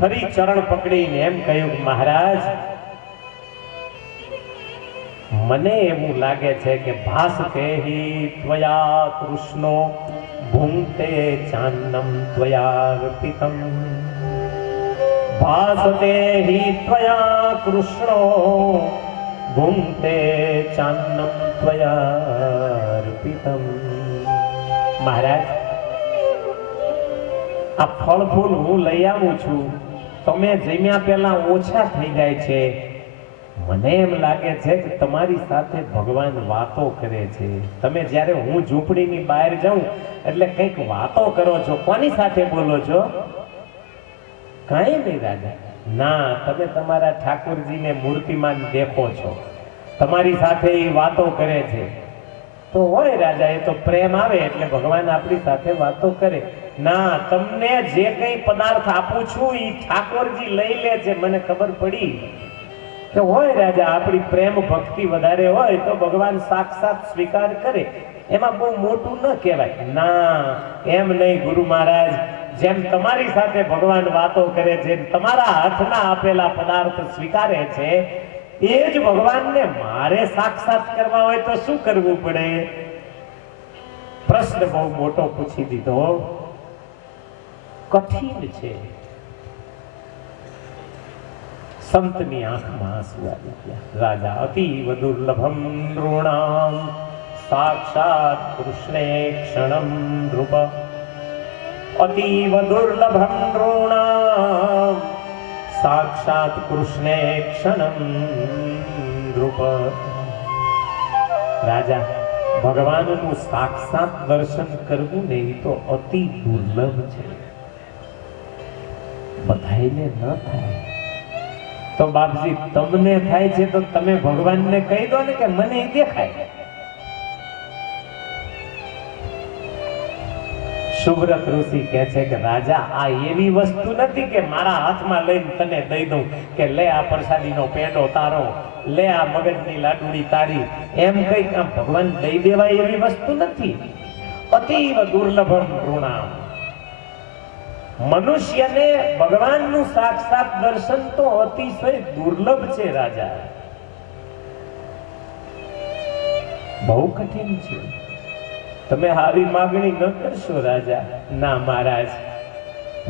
ફરી ચરણ પકડીને એમ કહ્યું કે મહારાજ, મને એવું લાગે છે કે ભાસતે હિ ત્વયા કૃષ્ણો ભુંક્તે ચાન્નમ ત્વયાર્પિતમ, ભાસતે હિ ત્વયા કૃષ્ણો ભુંક્તે ચાન્નમ ત્વયાર્પિતમ। મહારાજ, આ ફળ ફૂલ હું લઈ આવું છું, તમે જમ્યા પહેલા ઓછા થઈ જાય છે। મને એમ લાગે છે કે તમારી સાથે ભગવાન વાતો કરે છે। તમે જ્યારે હું ઝૂંપડીની બહાર જાઉં એટલે કંઈક વાતો કરો છો, કોની સાથે બોલો છો? કાંઈ નહીં રાજા, ના, તમે તમારા ઠાકોરજીને મૂર્તિમાન દેખો છો, તમારી સાથે એ વાતો કરે છે। તો હોય રાજા, એ તો પ્રેમ આવે એટલે ભગવાન આપણી સાથે વાતો કરે। ના, તમને જે કંઈ પદાર્થ આપું છું એ ઠાકોરજી લઈ લે છે, મને ખબર પડી। તો હોય રાજા, આપણી પ્રેમ ભક્તિ વધારે હોય તો ભગવાન સાક્ષાત સ્વીકાર કરે, એમાં બહુ મોટું ન કહેવાય। ના, એમ નહીં ગુરુ મહારાજ, જેમ તમારી સાથે ભગવાન વાતો કરે છે, તમારા હાથના આપેલા પદાર્થ સ્વીકારે છે, એ જ ભગવાનને મારે સાક્ષાત કરવા હોય તો શું કરવું પડે? પ્રશ્ન બહુ મોટો પૂછી દીધો, કઠિન છે। સંતની આંખમાં આંસુ આવી ગયા। રાજા, અતીવ દુર્લભમ નૃણામ સાક્ષાત કૃષ્ણે ક્ષણમ નૃપ, અતીવ દુર્લભમ નૃણામ સાક્ષાત કૃષ્ણે ક્ષણમ નૃપ। રાજા, ભગવાનનું સાક્ષાત દર્શન કરવું ને એ તો અતિ દુર્લભ છે, બધાઈને ન થાય। તો બાપજી, તમને થાય છે તો તમે ભગવાનને કહી દો ને કે મને એ દેખાય। સુવ્રત ઋષિ કહે છે કે રાજા, આ એવી વસ્તુ નથી કે મારા હાથમાં લઈને તને દઈ દઉં કે લે આ પ્રસાદીનો પેંડો તારો, લે આ મગજની લાડુડી તારી, એમ કઈ આમ ભગવાન દઈ દેવાય એવી વસ્તુ નથી। અતીવ દુર્લભમ નૃણામ, મનુષ્યને ભગવાનનું સાક્ષાત દર્શન તો અતિશય દુર્લભ છે રાજા, બહુ કઠિન છે। તમે આવી માગણી ન કરશો રાજા। ના મહારાજ,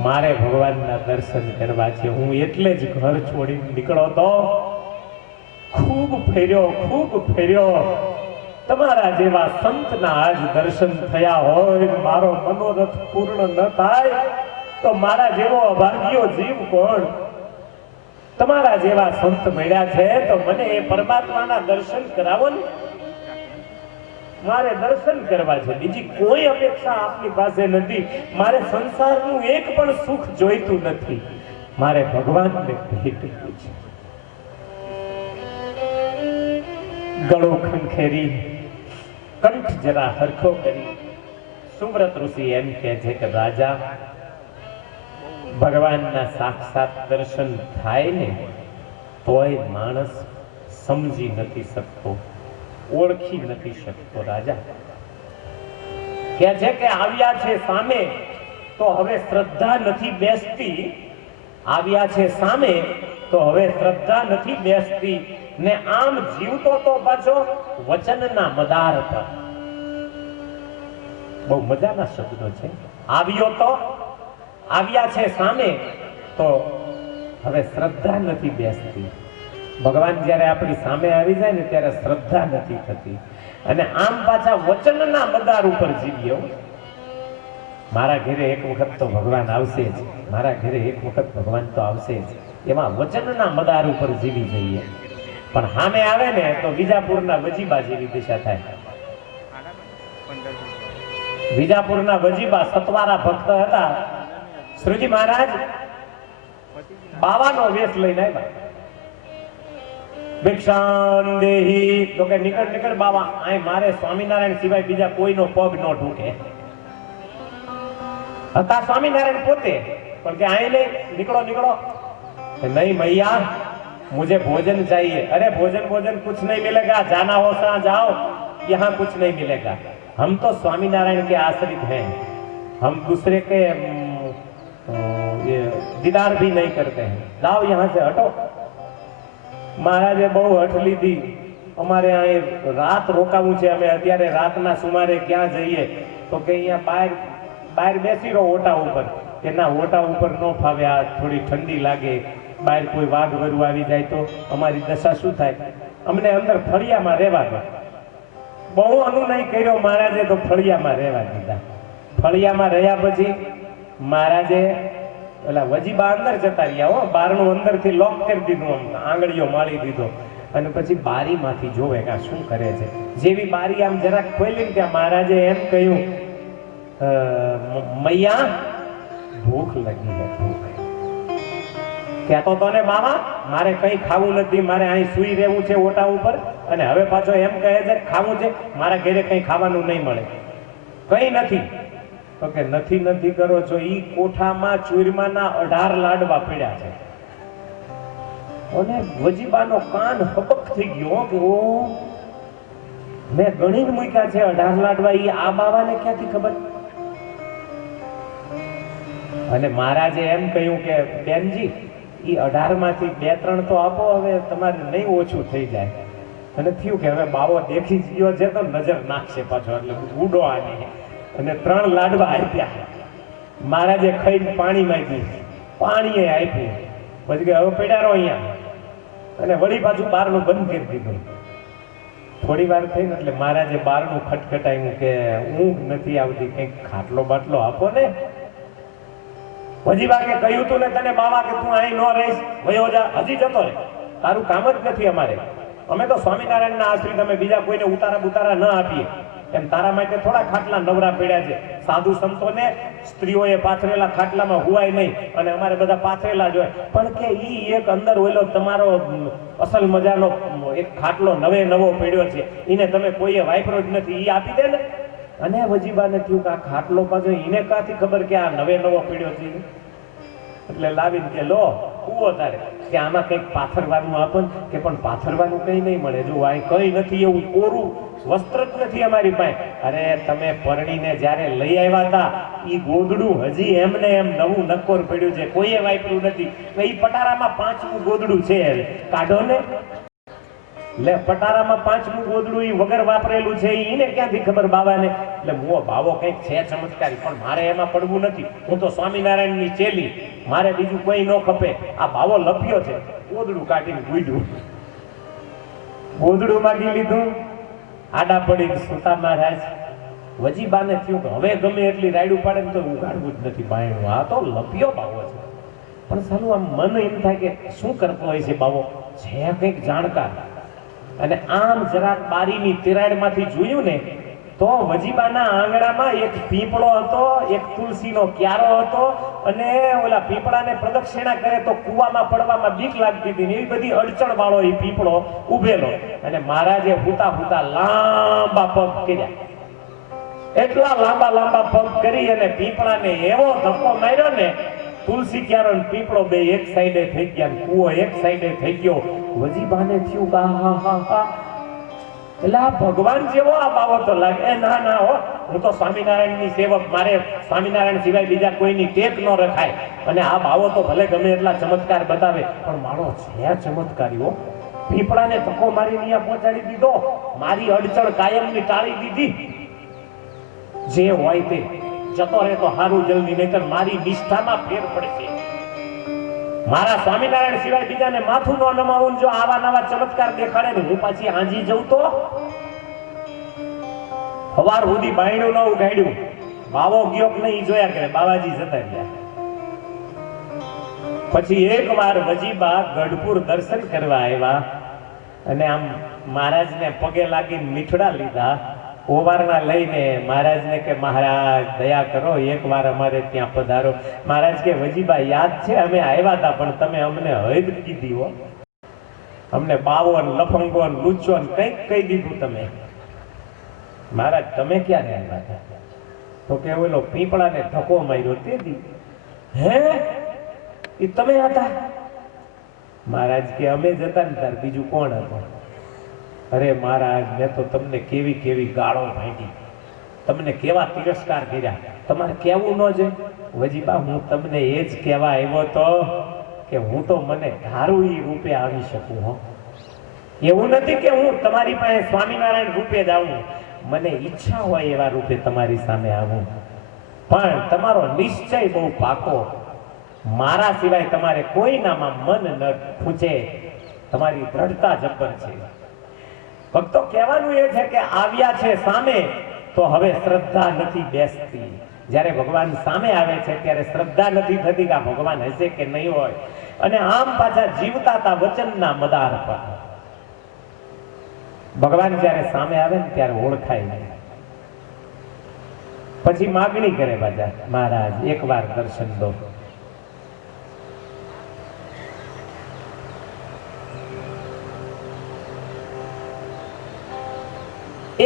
મારે ભગવાનના દર્શન કરવા છે, હું એટલે જ ઘર છોડીને નીકળો તો ખૂબ ફેર્યો, તમારા જેવા સંતના આજ દર્શન થયા હોય, મારો મનોરથ પૂર્ણ ન થાય તો મારા જેવો અભાગ્યો જીવ કોણ? તમારા જેવા સંત મળ્યા છે તો મને એ પરમાત્માના દર્શન કરાવો ને, મારે દર્શન કરવા છે, બીજી કોઈ અપેક્ષા આપની પાસે નથી। મારે સંસારનું એક પણ સુખ જોઈતું નથી, મારે ભગવાનને ભેટવું છે। ગળો ખંખેરી, કંઠ જરા હરખો કરી સુવ્રત ઋષિ એમ કહે છે કે રાજા, ભગવાનના સાક્ષાત દર્શન થાય ને તોય માણસ સમજી નથી શકતો, ઓળખી નથી શકતો। રાજા કહે છે કે આવ્યા છે સામે તો હવે શ્રદ્ધા નથી બેસતી, આવ્યા છે સામે તો હવે શ્રદ્ધા નથી બેસતી, ને આમ જીવતો તો પાછો વચનના મદાર પર। બહુ મજાના શબ્દો છે। આવ્યો તો, આવ્યા છે સામે તો હવે શ્રદ્ધા નથી બેસતી। ભગવાન જ્યારે આપણી સામે આવી જાય ને ત્યારે શ્રદ્ધા નથી થતી, અને આમ પાછા વચનના મદાર ઉપર જીવ્યો। મારા ઘરે એક વખત તો ભગવાન આવશે જ, મારા ઘરે એક વખત ભગવાન તો આવશે જ, એમાં વચનના મદાર ઉપર જીવી જઈએ। પણ સામે આવે ને તો વિજાપુરના વજીબા જેવી દિશા થાય। વિજાપુરના વજીબા સતવારા ભક્ત હતા। શ્રીજી મહારાજ બાવાનો વેશ લઈને આવ્યા। ભિક્ષાન દેહી તો કે નીકળ બાવા, અહીં મારે સ્વામિનારાયણ સિવાય બીજા કોઈનો પગ ન ઢૂકે। હતા સ્વામિનારાયણ પોતે, પણ કે અહીં નહીં, નીકળો नहीं मैया मुझे भोजन चाहिए। अरे भोजन कुछ नहीं मिलेगा, जाना हो कहाँ जाओ, यहाँ कुछ नहीं मिलेगा। हम तो स्वामीनारायण के आश्रित हैं, हम दूसरे के ये दीदार भी नहीं करते हैं, जाओ यहाँ से हटो। महाराजे બહુ હઠ લીધી, અમારે અહીં રાત રોકાવું છે, અમે અત્યારે રાતના સુમારે ક્યાં જઈએ? તો કે અહીંયા બહાર બેસી રહો ઓટા ઉપર। કે ના, ઓટા ઉપર ન ફાવે, આ થોડી ઠંડી લાગે, બહાર કોઈ વાઘ વરુ આવી જાય તો અમારી દશા શું થાય? અમને અંદર ફળિયામાં રહેવા દો। બહુ અનુનય કર્યો મહારાજે તો ફળિયામાં રહેવા દીધા। ફળિયામાં રહ્યા પછી મહારાજે ઓલા વજીબા અંદર જતા રહ્યા હો, બારણું અંદરથી લોક કરી દીધું, આમ આંગળીઓ માળી દીધો અને પછી બારીમાંથી જોવે કે આ શું કરે છે। જેવી બારી આમ જરાક ખોલી ત્યાં મહારાજે એમ કહ્યું, મૈયા ભૂખ લગી હે, ભૂખ। કહેતો તો ને બાવા, મારે કઈ ખાવું નથી, મારે અહીં સુઈ રહેવું છે ઓટા ઉપર, અને હવે પાછો એમ કહે છે ખાવું છે, મારા ઘરે કઈ ખાવાનું નહીં મળે, કઈ નથી। તો કે નથી નથી કરો છો, ઈ કોઠામાં ચૂરમાના 18 લાડવા પડ્યા છે। અને વજીબાનો કાન હબક થઈ ગયો કે ઓ, મેં ગણીને મૂક્યા છે 18 લાડવા, ઈ આ બાવાને ક્યાંથી ખબર? અને મહારાજે એમ કહ્યું કે બેનજી, ઈ 18 માંથી 2-3 તો આપો, હવે તમારે નહીં ઓછું થઈ જાય। અને થયું કે હવે બાવો દેખી જ ગયો છે તો નજર નાખશે પાછો, એટલે ઉડો આને, અને 3 લાડવા આપ્યા। મહારાજે ખાઈને પાણી માંગ્યું, પાણીએ આપ્યું, પછી કે હવે પડ્યા રહો અહીંયા, અને વળી પાછું બારણું બંધ કરી દીધું। થોડી વાર થઈને એટલે મહારાજે બારણું ખટખટાયું કે ઊંઘ નથી આવતી, કંઈક ખાટલો બાટલો આપો ને। વજીબા કે કહ્યું તું ને તને બાવા કે તું અહીં ન રહીશ, વયો જા, હજી જતો રહે, તારું કામ જ નથી અમારે। અમે તો સ્વામિનારાયણના આશ્રિત, અમે બીજા કોઈને ઉતારા બુતારા ન આપીએ, એમ તારા માટે થોડા ખાટલા નવરા પડ્યા છે। સાધુ સંતોને સ્ત્રીઓએ પાથરેલા ખાટલામાં હુવાય નહીં, અને અમારે બધા પાથરેલા જ હોય, પણ કે ઈ એક અંદર ઓલો તમારો અસલ મજાનો એક ખાટલો નવે નવો પડ્યો છે, એને તમે કોઈએ વાપરો જ નથી, ઈ આપી દે ને। અને વજીબાને થયું કે આ ખાટલો પાછો એને કાથી ખબર કે આ નવે નવો પડ્યો છે? એટલે લાવીને કે લો કૂવો તારે, કે આમાં કંઈક પાથરવાનું આપો ને, કે પણ પાથરવાનું કંઈ નહીં મળે, જો આ કંઈ નથી, એવું કોરું વસ્ત્ર જ નથી અમારી પાસે। અરે તમે પરણીને જ્યારે લઈ આવ્યા હતા, ઈ ગોદડું હજી એમને એમ નવું નક્કોર પડ્યું છે, કોઈએ વાપર્યું નથી, ઈ પટારામાં 5મું ગોદડું છે, કાઢો ને। લે, પટારામાં 5મું ગોદડું ઈ વગર વાપરેલું છે, ઈને ક્યાંથી ખબર બાવાને? એટલે મો બાવો કંઈક છે ચમત્કારી, પણ મારે એમાં પડવું નથી, હું તો સ્વામિનારાયણની ચેલી, મારે બીજું કોઈ ન ખપે। આ બાવો લપ્યો છે, ગોદડું કાઢીને ગુડ્યું, ગોદડું માગી લીધું, આડા પડી સુતા મહારાજ। વજીબાને થયું કે હવે ગમે એટલી રાયડું પાડે ને તો ઉગાડવું જ નથી બાયણું, આ તો લપ્યો બાવો છે। પણ સાલું આમ મન એમ થાય કે શું કરતો હોય છે બાવો, છે કંઈક જાણકાર। અને આમ જરાક બારીની તિરાડમાંથી જોયું ને તો વજીબાના આંગણામાં એક પીપળો હતો, એક તુલસીનો ક્યારો હતો, અને ઓલા પીપળાને પ્રદક્ષિણા કરે તો કૂવામાં પડવામાં બીક લાગતી હતી, એવી બધી અડચણ વાળો એ પીપળો ઉભેલો। અને મહારાજે હુતા હુતા લાંબા પગ કર્યા, એટલા લાંબા લાંબા પગ કરી અને પીપળાને એવો ધક્કો માર્યો ને, તુલસી ક્યારો ને પીપળો બે એક સાઈડે થઈ ગયા, કૂવો એક સાઈડે થઈ ગયો। વજીબાને થયું કે હા, એટલે આ ભગવાન જેવો આ બાવો તો લાગે। એ ના ના હો, હું તો સ્વામિનારાયણની સેવક, મારે સ્વામિનારાયણ સિવાય બીજા કોઈની ટેક ન રખાય, અને આ બાવો તો ભલે ગમે એટલા ચમત્કાર બતાવે, પણ મારો છે ચમત્કારી હો। પીપળાને ધક્કો મારી અહીંયા પહોંચાડી દીધો, મારી અડચણ કાયમની ટાળી દીધી। જે હોય તે જતો રહે તો સારું જલ્દી, નહીતર મારી નિષ્ઠામાં ફેર પડશે। મારા સ્વામિનારાયણ સિવાય બીજાને માથું ન નમાવું, જો આવા નવા ચમત્કાર દેખાડે ને હું પાછી આંજી જઉં તો સવાર સુધી બાયણું ન ઉગાડ્યું, બાવો ગયો કે નહીં જોયા કરે, બાવાજી જતા રહ્યા। પછી એક વાર વજીબા ગઢપુર દર્શન કરવા આવ્યા, અને આમ મહારાજને પગે લાગીને મીઠડા લીધા, ઓવારના લઈને મહારાજને કે મહારાજ દયા કરો, એક વાર અમારે ત્યાં પધારો। મહારાજ કે વજીબા યાદ છે અમે આવ્યા હતા, પણ તમે અમને હદ કીધી હો, અમને બાવો ને લફંગો ને લૂચો ને કંઈક કહી દીધું તમે। મહારાજ તમે ક્યારે આવ્યા હતા? તો કે ઓલો પીપળાને ધક્કો માર્યો તે દી। હે, એ તમે હતા? મહારાજ કે અમે જ હતા ને, તાર બીજું કોણ હતું? અરે મહારાજ, મેં તો તમને કેવી કેવી ગાળો ભાંગી, તમને કેવા તિરસ્કાર કર્યા, તમારે કહેવું ન જોઈએ? વજીબા હું તમને એ જ કહેવા આવ્યો તો કે હું તો મને ધારું એ રૂપે આવી શકું. હો, એવું નથી કે હું તમારી પાસે સ્વામિનારાયણ રૂપે જ આવું, મને ઈચ્છા હોય એવા રૂપે તમારી સામે આવું, પણ તમારો નિશ્ચય બહુ પાકો, મારા સિવાય તમારે કોઈનામાં મન ન ખૂંચે, તમારી દ્રઢતા જબ્બર છે. ભક્તો કહેવાનું એ છે કે આવ્યા છે સામે તો હવે શ્રદ્ધા નથી બેસતી. જ્યારે ભગવાન સામે આવે છે ત્યારે શ્રદ્ધા નથી થતી કે ભગવાન હશે કે નહીં હોય, અને આમ પાછા જીવતા હતા વચનના મદાર પર. ભગવાન જ્યારે સામે આવે ને ત્યારે ઓળખાય નહીં, પછી માગણી કરે પાછા, મહારાજ એકવાર દર્શન દો.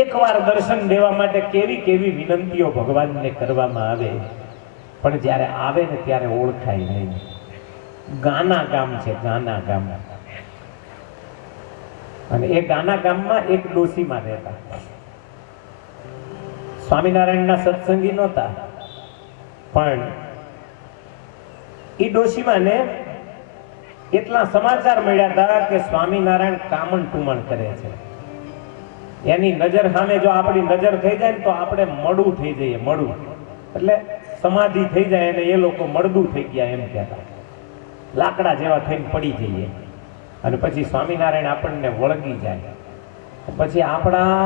એકવાર દર્શન દેવા માટે કેવી કેવી વિનંતીઓ ભગવાનને કરવામાં આવે, પણ જ્યારે આવે ને ત્યારે ઓળખાય નહીં. ગાના ગામ છે, ગાના ગામ, અને એ ગાના ગામમાં એક ડોશીમાં રહેતા. સ્વામિનારાયણના સત્સંગી નહોતા, પણ એ ડોશીમાને એટલા સમાચાર મળ્યા હતા કે સ્વામિનારાયણ કામણ ટુમણ કરે છે. એની નજર સામે જો આપણી નજર થઈ જાય ને તો આપણે મળું થઈ જઈએ. મળું એટલે સમાધિ થઈ જાય, અને એ લોકો મળદું થઈ ગયા એમ કહેતા, લાકડા જેવા થઈને પડી જઈએ. અને પછી સ્વામિનારાયણ આપણને વળગી જાય, પછી આપણા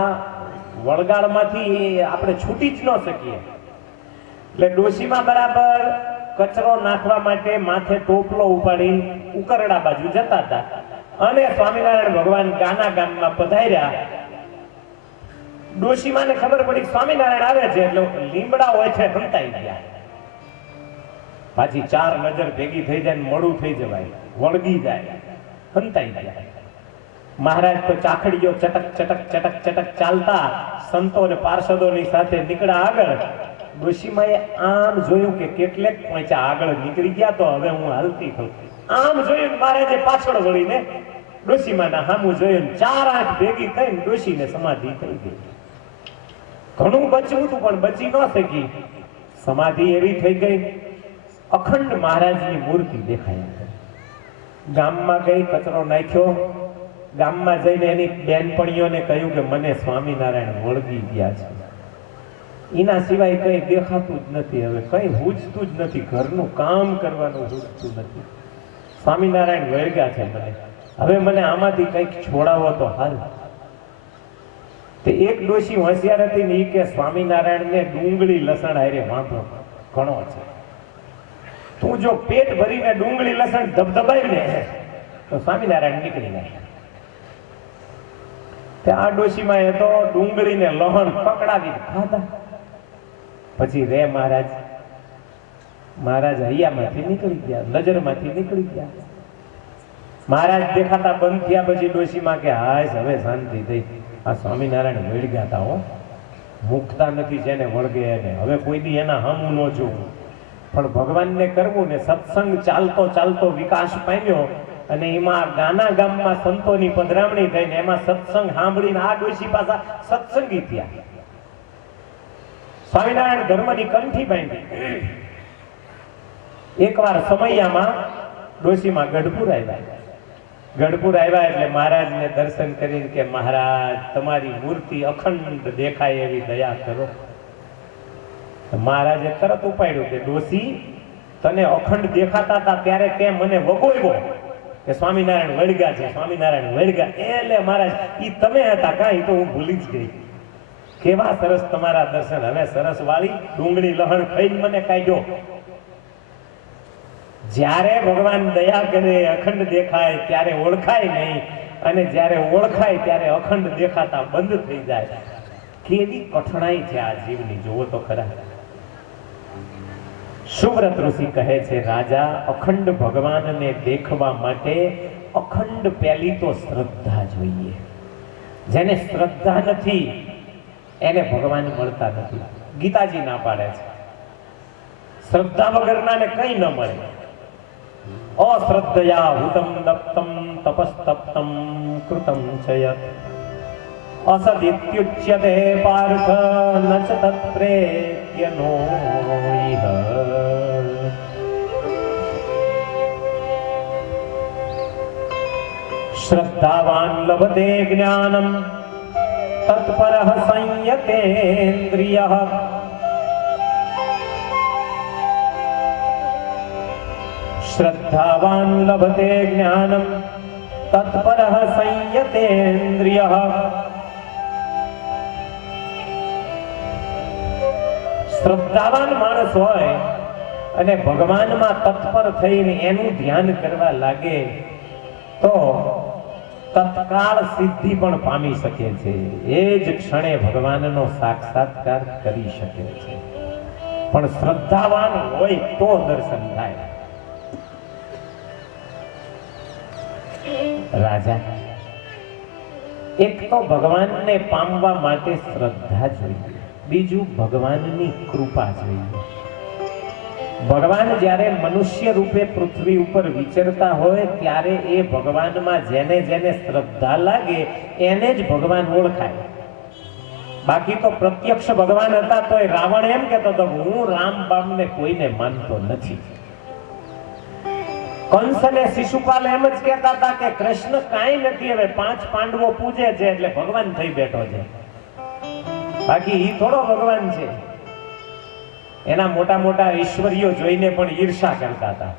વળગાડમાંથી આપણે છૂટી જ ન શકીએ. એટલે ડોશીમાં બરાબર કચરો નાખવા માટે માથે ટોપલો ઉપાડી ઉકરડા બાજુ જતા હતા, અને સ્વામિનારાયણ ભગવાન ગાના ગામમાં પધાર્યા. ડોશીમાને ખબર પડી સ્વામિનારાયણ આવે છે, એટલે લીમડા હોય છે હંતાઈ ગયા. પાછી ચાર નજર ભેગી થઈ જાય ને મળું થઈ જવાય, વળગી જાય, હંતાઈ ગયા. મહારાજ તો ચાખડીઓ ચટક ચટક ચટક ચટક ચાલતા સંતો અને પાર્ષદોની સાથે નીકળ્યા આગળ. ડોશીમાએ આમ જોયું કે કેટલેક પહોંચ્યા, આગળ નીકળી ગયા તો હવે હું હાલતી થઉં. આમ જોયું મહારાજે પાછળ વળીને ડોશીમાના સામું જોયું, ચાર આંખ ભેગી થઈને ડોશીને સમાધિ થઈ ગઈ. ઘણું બચવું હતું પણ બચી ન શકી. સમાધિ એવી થઈ ગઈ, અખંડ મહારાજની મૂર્તિ દેખાય. ગામમાં ગઈ, કચરો નાખ્યો, ગામમાં જઈને એની બેનપણીઓને કહ્યું કે મને સ્વામિનારાયણ વળગી ગયા છે, એના સિવાય કઈ દેખાતું જ નથી, હવે કઈ હુજતું જ નથી, ઘરનું કામ કરવાનું હુજતું નથી, સ્વામિનારાયણ વળગ્યા છે મને, હવે મને આમાંથી કંઈક છોડાવો તો હાલ. તે એક ડોશી હોશિયાર હતી ને, એ કે સ્વામિનારાયણને ડુંગળી લસણ હારે વાંધો ઘણો છે, તું જો પેટ ભરીને ડુંગળી લસણ ધબધબાઈ ને તો સ્વામિનારાયણ નીકળી જાય. તે આ ડોશીમાં એ તો ડુંગળીને લહણ પકડાવી ખાધા. પછી રે મહારાજ, મહારાજ હૈયામાંથી નીકળી ગયા, નજરમાંથી નીકળી ગયા. મહારાજ દેખાતા બંધ થયા. પછી ડોશીમાં કે હાય હવે શાંતિ થઈ, આ સ્વામિનારાયણ વળગ્યા હતા, હો મુકતા નથી જેને વળગે એને, હવે કોઈ દી એના હમું ન જોવું. પણ ભગવાનને કરવું ને, સત્સંગ ચાલતો ચાલતો વિકાસ પામ્યો, અને એમાં ગાના ગામમાં સંતોની પધરામણી થઈને એમાં સત્સંગ સાંભળીને આ ડોશી પાછા સત્સંગી થયા. સ્વામિનારાયણ ધર્મની કંઠી બાંધી. એકવાર સમૈયામાં ડોશીમાં ગઢપુર આવ્યા. ગઢપુર આવ્યા એટલે મહારાજને દર્શન કરીને કે મહારાજ તમારી મૂર્તિ અખંડ દેખાય એવી દયા કરો. મહારાજે તરત ઉપાડ્યું કે ડોશી તને અખંડ દેખાતા હતા ત્યારે તે મને વગોવ્યો કે સ્વામિનારાયણ વળગ્યા છે, સ્વામિનારાયણ વળગ્યા. એટલે મહારાજ ઈ તમે હતા કાંઈ, તો હું ભૂલી જ ગઈ. કેવા સરસ તમારા દર્શન, હવે સરસ વાળી ડુંગળી લહણ ખાઈને મને કાઢ્યો. જ્યારે ભગવાન દયા કરે, અખંડ દેખાય ત્યારે ઓળખાય નહીં, અને જ્યારે ઓળખાય ત્યારે અખંડ દેખાતા બંધ થઈ જાય. કેવી કઠણાઈ છે આ જીવની, જુઓ તો ખરા. સુવ્રત ઋષિ કહે છે, રાજા અખંડ ભગવાનને દેખવા માટે અખંડ પહેલી તો શ્રદ્ધા જોઈએ. જેને શ્રદ્ધા નથી એને ભગવાન મળતા નથી. ગીતાજી ના પાડે છે, શ્રદ્ધા વગરના ને કઈ ન મળે. અશ્રદ્ધયા હુતમ દપ્તમ તપસ્તપ્તમ કૃતમ ચયત. असदित्युच्यते पार्थ न च तत्प्रेत्यनो इह। श्रद्धावान् लभते ज्ञानं तत्परः संयतेन्द्रियः। श्रद्धावान् लभते ज्ञानं तत्परः संयतेन्द्रियः। श्रद्धावान माणस होय અને ભગવાનમાં તત્પર થઈને એનું ધ્યાન કરવા લાગે તો તત્કાળ સિદ્ધિ પણ પામી શકે છે, એ જ ક્ષણે ભગવાનનો સાક્ષાત્કાર કરી શકે છે। પણ શ્રદ્ધાવાન હોય તો દર્શન થાય। રાજા એક તો ભગવાનને પામવા માટે શ્રદ્ધા જોઈએ, બીજું ભગવાનની કૃપા જોઈએ। ભગવાન જ્યારે મનુષ્ય રૂપે પૃથ્વી ઉપર વિચરતા હોય ત્યારે એ ભગવાનમાં જેને જેને શ્રદ્ધા લાગે એને જ ભગવાન ઓળખાય। બાકી તો પ્રત્યક્ષ ભગવાન હતા તો એ રાવણ એમ કહેતો હતો હું રામ બામને કોઈને માનતો નથી। કંસ અને શિશુપાલ એમ જ કહેતા હતા કે કૃષ્ણ કાંઈ નથી, હવે 5 પાંડવો પૂજે છે એટલે ભગવાન થઈ બેઠો છે, બાકી ઈ થોડો ભગવાન છે। એના મોટા મોટા ઈશ્વરીઓ જોઈને પણ ઈર્ષા કરતા હતા।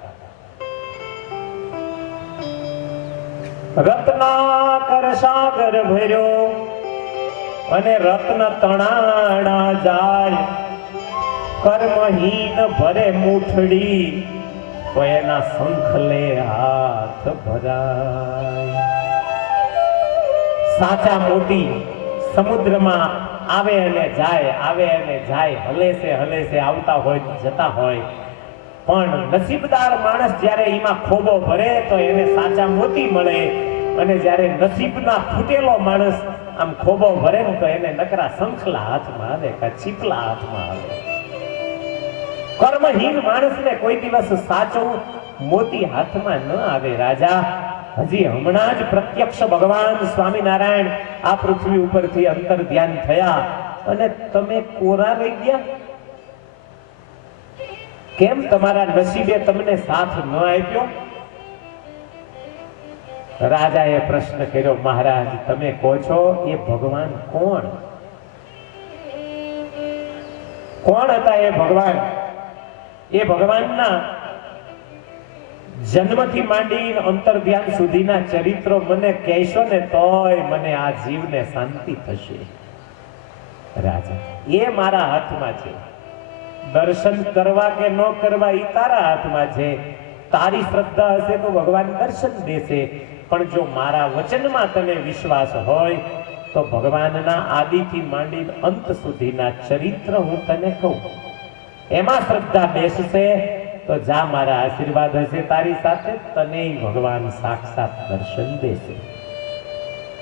રત્નાકર સાગર ભર્યો અને રત્ન તણાણા જાય, કર્મહીન ભરે મૂઠડી તો એના શંખલે હાથ ભરાય। સાચા મોતી સમુદ્રમાં આવે અને જાય, આવે અને જાય, હલે છે આવતા હોય જતા હોય, પણ નસીબદાર માણસ જ્યારે એમાં ખોબો ભરે તો એને સાચા મોતી મળે, અને જ્યારે નસીબના ફૂટેલો માણસ આમ ખોબો ભરે ને તો એને નકરા શંખલા હાથમાં આવે કે ચીપલા હાથમાં આવે। કર્મહીન માણસને કોઈ દિવસ સાચો મોતી હાથમાં ન આવે। રાજા હજી હમણાં જ પ્રત્યક્ષ ભગવાન સ્વામિનારાયણ આ પૃથ્વી ઉપરથી અંતર ધ્યાન થયા અને તમે કોરા રહી ગયા કેમ? તમારા નસીબે તમને સાથ ન આપ્યો? રાજાએ પ્રશ્ન કર્યો, મહારાજ તમે કહો છો એ ભગવાન કોણ? કોણ હતા એ ભગવાન? એ ભગવાનના જન્મથી માંડીને અંતર ધ્યાન સુધીના ચરિત્રો મને કહેશો ને તોય મને આ જીવને શાંતિ થશે। રાજા એ મારા હાથમાં છે, દર્શન કરવા કે ન કરવા એ તારા હાથમાં છે। તારી શ્રદ્ધા હશે તો ભગવાન દર્શન દેશે, પણ જો મારા વચનમાં તને વિશ્વાસ હોય તો ભગવાનના આદિથી માંડીને અંત સુધીના ચરિત્ર હું તને કહું, એમાં શ્રદ્ધા બેસશે તો જા, મારા આશીર્વાદ હશે તારી સાથે, તને ભગવાન સાક્ષાત દર્શન દેશે।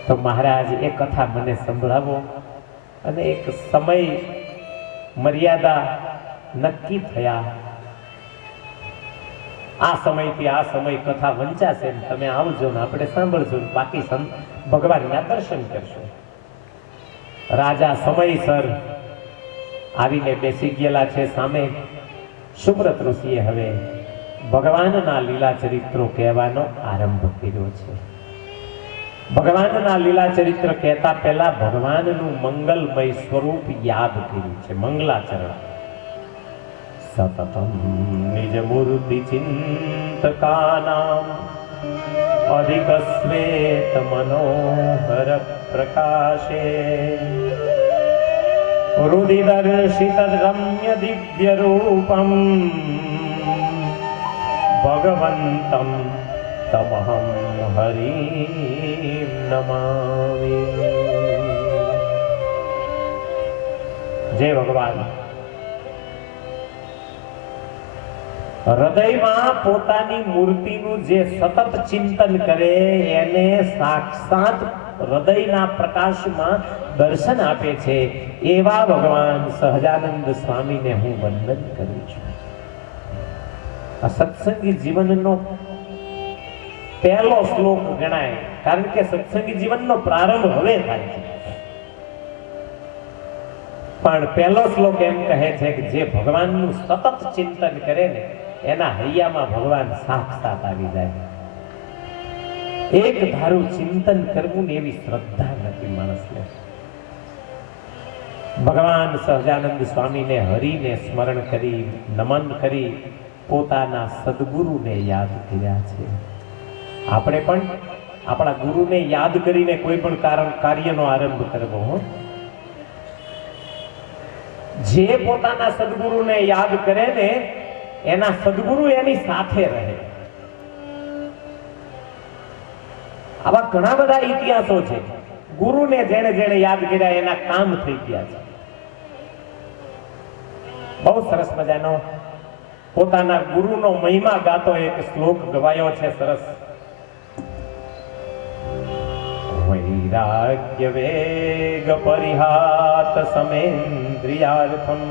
તો મહારાજ એ કથા મને સંભળાવો, અને એક સમય મર્યાદા નક્કી થયા, આ સમયથી આ સમય કથા વંચાશે, તમે આવજો ને આપણે સાંભળજો, બાકી ભગવાનના દર્શન કરશો। રાજા સમયસર આવીને બેસી ગયેલા છે સામે। સુબ્રત ઋષિએ હવે ભગવાનના લીલા ચરિત્રો કહેવાનો આરંભ કર્યો છે। ભગવાનના લીલા ચરિત્ર કહેતા પહેલા ભગવાનનું મંગલમય સ્વરૂપ યાદ કર્યું છે। મંગલાચરણ સતતમ નિજ મૂર્તિ ચિંતકાનામ અધિક શ્વેત મનોહર પ્રકાશે હૃદિદર્શિત રમ્ય દિવ્ય રૂપમ ભગવંતમ તમહં હરિમ નમામિ। જય ભગવાન। હૃદયમાં પોતાની મૂર્તિનું જે સતત ચિંતન કરે એને સાક્ષાત હૃદયના પ્રકાશમાં દર્શન આપે છે એવા ભગવાન સહજાનંદ સ્વામીને હું વંદન કરું છું। આ સત્સંગી જીવનનો પહેલો શ્લોક ગણાય, કારણ કે સત્સંગી જીવનનો પ્રારંભ હવે થાય છે। પણ પહેલો શ્લોક એમ કહે છે કે જે ભગવાનનું સતત ચિંતન કરે ને એના હૈયામાં ભગવાન સાક્ષાત આવી જાય. એક ધારું ચિંતન કરવું ને એવી શ્રદ્ધા નથી માણસને. ભગવાન સહજાનંદ સ્વામીને હરિને સ્મરણ કરી નમન કરી પોતાના સદગુરુને યાદ કર્યા છે. આપણે પણ આપણા ગુરુને યાદ કરીને કોઈ પણ કાર્યનો આરંભ કરવો. જે પોતાના સદગુરુને યાદ કરે ને એના સદગુરુ એની સાથે રહે. આવા ઘણા બધા ઇતિહાસો છે. ગુરુને જેણે જેણે યાદ કર્યા એના કામ થઈ ગયા છે. બહુ સરસ મજાનો પોતાના ગુરુનો મહિમા ગાતો એક શ્લોક ગવાયો છે. સરસ. વૈરાગ્ય વેગ પરિહાત સમેન્દ્રિયાર્થમ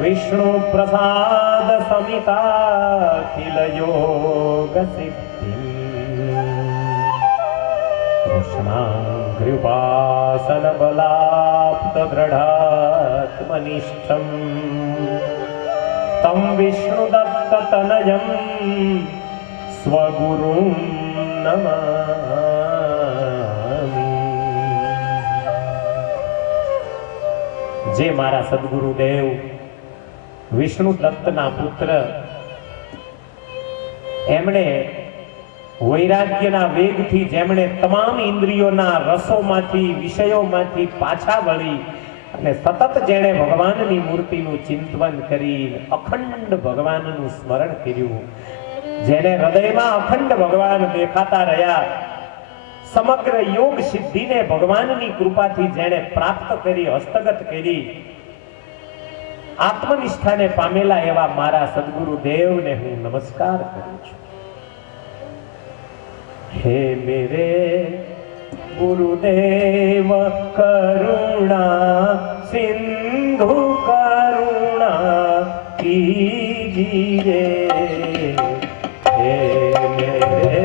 વિષ્ણુ પ્રસાદ સમિતાખિલ યોગ સિદ્ધિ કૃષ્ણાંઘ્ર્યુપાસન બલાપ્ત દૃઢાત્મનિષ્ઠમ તમ વિષ્ણુદત્ત તનયમ સ્વગુરું નમામિ. જે મારા સદગુરુદેવ વિષ્ણુ દત્તના પુત્ર, એમણે વૈરાગ્યના વેગથી જેમણે તમામ ઇન્દ્રિયોના રસોમાંથી વિષયોમાંથી પાછા વળી અને સતત જેણે ભગવાનની મૂર્તિનું ચિંતન કરી અખંડ ભગવાનનું સ્મરણ કર્યું, જેને હૃદયમાં અખંડ ભગવાન દેખાતા રહ્યા, સમગ્ર યોગ સિદ્ધિને ભગવાનની કૃપાથી જેણે પ્રાપ્ત કરી, હસ્તગત કરી, આત્મનિષ્ઠાને પામેલા એવા મારા સદગુરુ દેવને હું નમસ્કાર કરું છું. હે મેરે ગુરુદેવ કરુણા સિંધુ કરુણા કીજીએ. હે મેરે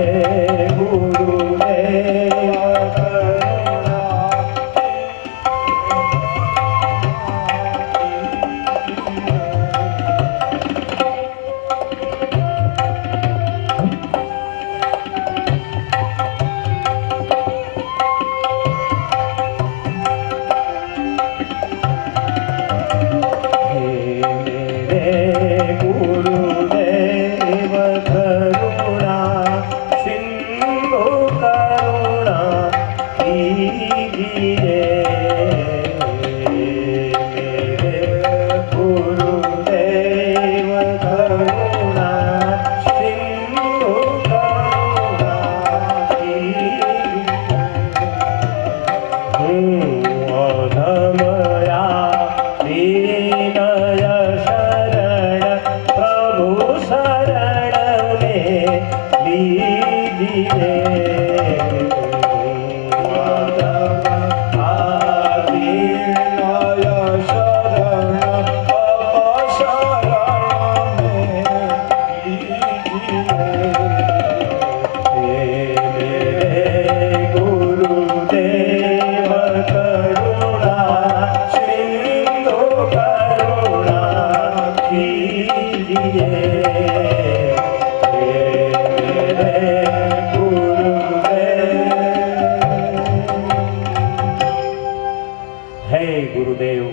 ગુરુદેવ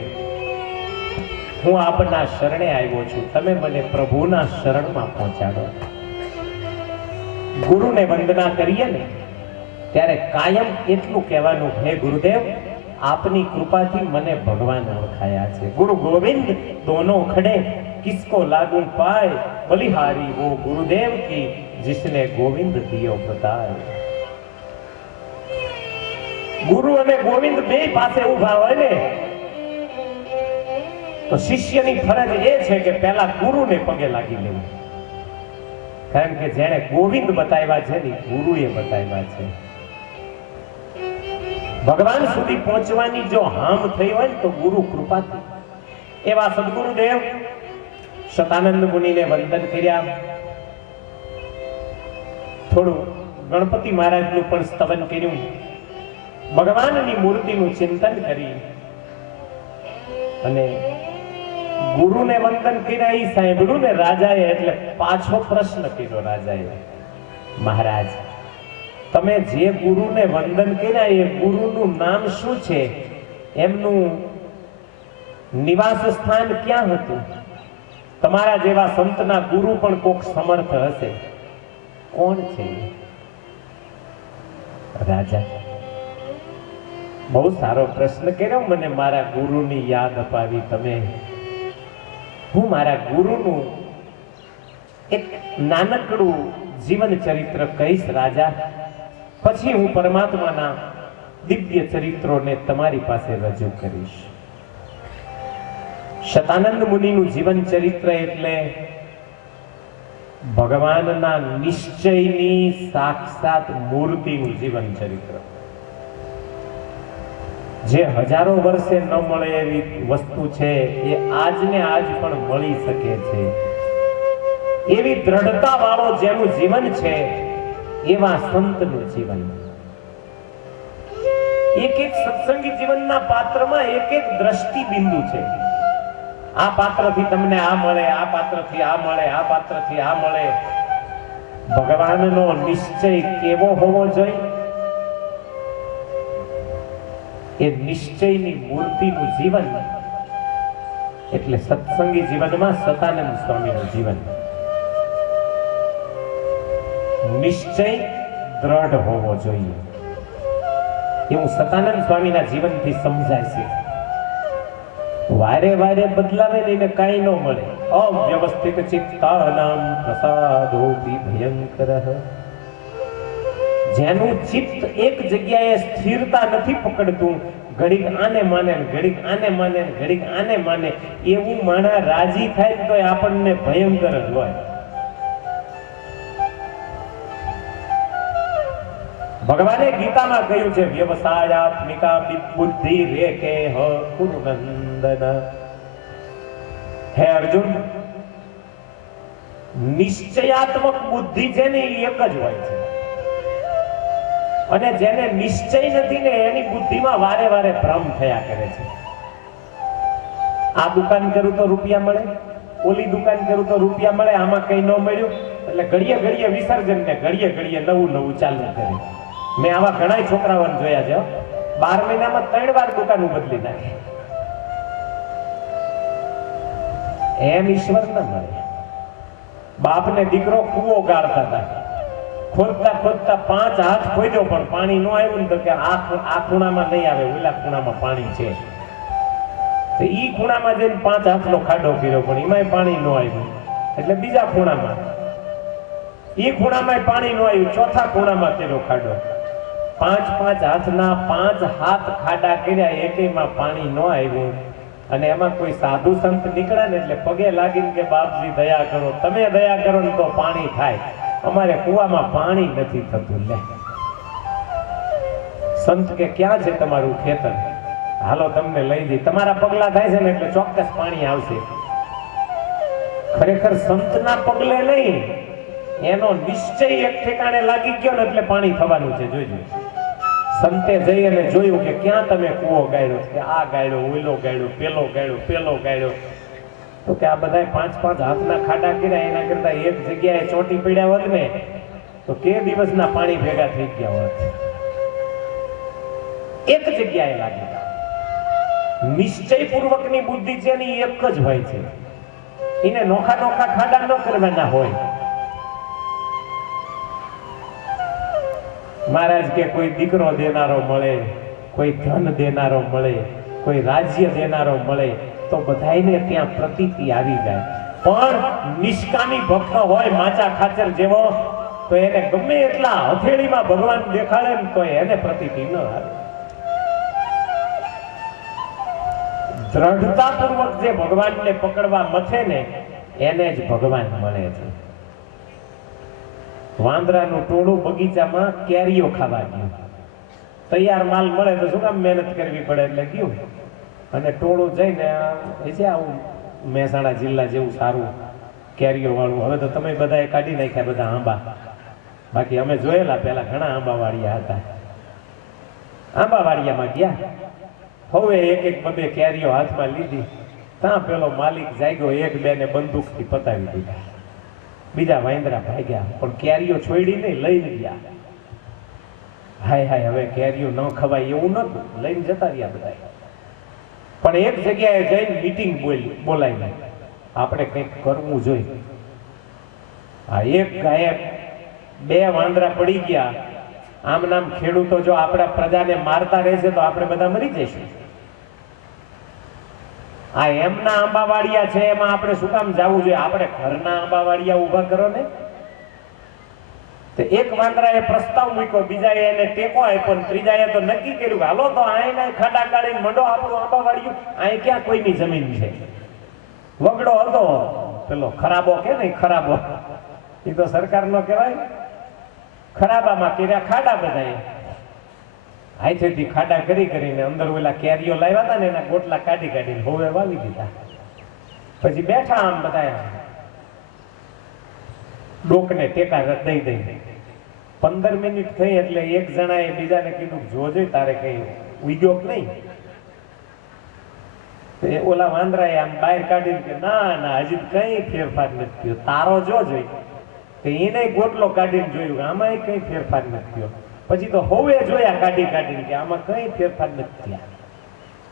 હું આપના શરણે આવ્યો છું, તમે મને પ્રભુના શરણમાં પહોંચાડો. ગુરુને વંદના કરીએ ને ત્યારે કાયમ એટલું કહેવાનું, હે ગુરુદેવ આપની કૃપાથી મને ભગવાન ઓળખાયા છે. ગુરુ ગોવિંદ દોનો ખડે કિસકો લાગુ પાય, બલિહારી વો ગુરુદેવ કી जिसने गोविंद दियो बताए. गुरु અને ગોવિંદ બે પાસે ઉભા હોય ને તો શિષ્યની ફરજ એ છે કે પહેલા ગુરુને પગે લાગી લેવું. કારણ કે જેણે ગોવિંદ બતાવ્યા છે ને ગુરુએ બતાવ્યા છે. ભગવાન સુધી પહોંચવાની જો હામ થઈ હોય તો ગુરુ કૃપાથી. એવા સદગુરુદેવ શતાનંદ મુનિને વંદન કર્યા. થોડું ગણપતિ મહારાજનું પણ સ્તવન કર્યું. ભગવાનની મૂર્તિનું ચિંતન કરી અને ગુરુને વંદન કર્યા એ સાંભળ્યું ને રાજાએ, એટલે પાછો પ્રશ્ન કર્યો રાજાએ, મહારાજ તમે જે ગુરુને વંદન કર્યા એ ગુરુનું નામ શું છે, એમનું નિવાસ સ્થાન ક્યાં હતું? તમારા જેવા સંતના ગુરુ પણ કોક સમર્થ હશે, કોણ છે? રાજા, બહુ સારો પ્રશ્ન કર્યો, મને મારા ગુરુની યાદ અપાવી તમે. હું મારા ગુરુનું એક નાનકડું જીવન ચરિત્ર કહીશ રાજા, પછી હું પરમાત્માના દિવ્ય ચરિત્રોને તમારી પાસે રજૂ કરીશ. શતાનંદ મુનિનું જીવન ચરિત્ર એટલે ભગવાનના નિશ્ચયની સાક્ષાત મૂર્તિનું જીવન ચરિત્ર. જે હજારો વર્ષે ન મળે એવી વસ્તુ છે એ આજને આજ પણ મળી શકે છે. એવી દ્રઢતા વાળો જેનું જીવન છે એવા સંતનું જીવન. એક એક સત્સંગી જીવનના પાત્રમાં એક એક દ્રષ્ટિ બિંદુ છે. આ પાત્રથી તમને આ મળે, આ પાત્રથી આ મળે, આ પાત્રથી આ મળે. ભગવાનનો નિશ્ચય કેવો હોવો જોઈએ? એ નિશ્ચયની મૂર્તિનું જીવન એટલે સત્સંગી જીવનમાં સતાનંદ સ્વામીનું જીવન. નિશ્ચય દ્રઢ હોવો જોઈએ એવું સતાનંદ સ્વામીના જીવનથી સમજાય છે. વારે વારે બદલાવે ને એને કાંઈ ન મળે. અવ્યવસ્થિત ચિત્તાનામ પ્રસાદોપી ભયંકરઃ. જેનું ચિત્ત એક જગ્યાએ સ્થિરતા નથી પકડતું, ઘડીક આને માને, ઘડીક આને માને, ઘડીક આને માને, એવું માણા રાજી થાય તો આપણને ભયંકર જ હોય. ભગવાને ગીતામાં કહ્યું છે, વ્યવસાયાત્મિકા બુદ્ધિ રેકે હ કુરુનંદન. હે અર્જુન, નિશ્ચયાત્મક બુદ્ધિ છે ને એ એક જ હોય છે, અને જેને નિશ્ચય નથી ને એની બુદ્ધિમાં વારે વારે ભ્રમ થયા કરે છે. આ દુકાન કરું તો રૂપિયા મળે, ઓલી દુકાન કરું તો રૂપિયા મળે, આમાં કઈ ન મળ્યું એટલે ઘડીએ ઘડીએ વિસર્જન ને ઘડીએ ઘડીએ નવું નવું ચાલુ કરે. મેં આવા ઘણા છોકરાઓને જોયા છે, 12 મહિનામાં 3 વાર દુકાન બદલી નાખે. એમ ઈશ્વર ન મળે. બાપ ને દીકરો કૂવો ગાળતા હતા, ખોદતા ખોદતા 5 હાથ ખોદ્યો પણ પાણી ન આવ્યું ને તો કે આ ખૂણામાં નહીં આવે, ઓલા ખૂણામાં પાણી છે. તો ઈ ખૂણામાં જઈને 5 હાથનો ખાડો કર્યો પણ એમાંય પાણી ન આવ્યું, એટલે બીજા ખૂણામાં, ઈ ખૂણામાં પાણી ન આવ્યું, ચોથા ખૂણામાં કર્યો ખાડો. 5 હાથના 5 હાથ ખાડા કર્યા, એકેયમાં પાણી ન આવ્યું. અને એમાં કોઈ સાધુ સંત નીકળ્યા ને એટલે પગે લાગીને કે બાપજી દયા કરો, તમે દયા કરો ને તો પાણી થાય, અમારે કુવામાં પાણી નથી થતું. લે સંત કે ક્યાં છે તમારું ખેતર, હાલો તમને લઈ જઈ, તમારા પગલા થાય છે ને એટલે ચોક્કસ પાણી આવશે. ખરેખર સંતના પગલે નહીં, એનો નિશ્ચય એક ઠેકાણે લાગી ગયો ને એટલે પાણી થવાનું છે. જોઈજો, સંતે જઈ અને જોયું કે ક્યાં તમે કૂવો ગાળ્યો, કે આ ગાળ્યો, ઓલો ગાળ્યો, પેલો ગાળ્યો, પેલો ગાળ્યો. તો કે આ બધા 5 હાથના ખાડા કર્યા, એના કરતા એક જગ્યાએ ચોટી પડ્યા હોત ને તો કે દિવસના પાણી ભેગા થઈ ગયા હોત. એક જગ્યાએ લાગી. નિશ્ચયપૂર્વકની બુદ્ધિ છે ને એક જ હોય છે, એને નોખા નોખા ખાડા ન કરવાના હોય. મહારાજ કે કોઈ દીકરો દેનારો મળે, કોઈ ધન દેનારો મળે, કોઈ રાજ્ય દેનારો મળે તો બધાયને ત્યાં પ્રતીતિ આવી જાય. પણ નિષ્કામી ભક્ત હોય માચા ખાચર જેવો તો એને ગમે એટલા હથેળીમાં ભગવાન દેખાડે ને તો એને પ્રતીતિ ન આવે. દ્રઢતાપૂર્વક જે ભગવાનને પકડવા મથે ને એને જ ભગવાન મળે છે. વાંદરાનું ટોળું બગીચામાં કેરીઓ ખાવા ગયું, તૈયાર માલ મળે તો શું કામ મહેનત કરવી પડે એટલે ગયું, અને ટોળું જઈને છે આવું મહેસાણા જિલ્લા જેવું સારું કેરીઓ વાળું. હવે તો તમે બધાએ કાઢી નાખ્યા બધા આંબા, બાકી અમે જોયેલા પેલા ઘણા આંબા વાળિયા હતા. આંબા વાળિયામાં ગયા હવે એક એક બબે કેરીઓ હાથમાં લીધી, ત્યાં પેલો માલિક જાગ્યો, એક બે ને બંદૂકથી પતાવી દીધા. બીજા વાંદરા ભાગ્યા, પણ કેરીઓ છોડી નહીં, લઈને ગયા. હાય હાય, હવે કેરીઓ ન ખવાય એવું નતું, લઈને જતા રહ્યા બધા. પણ એક જગ્યાએ જઈને મીટિંગ બોલાવી, આપણે કંઈક કરવું જોઈએ. આ એક ગાયે બે વાંદરા પડી ગયા. આમ નામ ખેડૂતો જો આપણા પ્રજાને મારતા રહેશે તો આપણે બધા મરી જઈશું. આ એમના આંબાવાડિયા છે, એમાં આપણે શું કામ જવું જોઈએ? આપણે ઘરના આંબાવાડિયા ઊભા કરો ને. તો એક વાંદરાએ પ્રસ્તાવ મૂક્યો, બીજાએ એને ટેકો આપ્યો, ત્રીજાએ તો નક્કી કર્યું હાલો તો આયના ખાડા કાઢીને મંડો આપણું આંબાવાડિયું. અહીં ક્યાં કોઈની જમીન છે? વગડો હતો પેલો ખરાબો કે નહીં, ખરાબો એ તો સરકારનો કહેવાય. ખરાબામાં કર્યા ખાડા બધાએ. હાથેથી ખાડા કરીને અંદર ઓલા કેરીઓ લાવ્યા હતા ને એના ગોટલા કાઢીને હોવે વાવી દીધા. પછી બેઠા આમ બધા ડોકને ટેકા દઈ 15 મિનિટ થઈ એટલે એક જણાએ બીજાને કીધું, જોજે તારે કઈ ઉગ્યો નહીં. ઓલા વાંદરાએ આમ બહાર કાઢીને કે ના ના, હજી કઈ ફેરફાર નથી થયો, તારો જો જોઈ. એને ગોટલો કાઢીને જોયું, આમાં કઈ ફેરફાર નથી થયો. પછી તો હોવે જોયા કાઢીને કે આમાં કઈ ફેરફાર નથી થયા.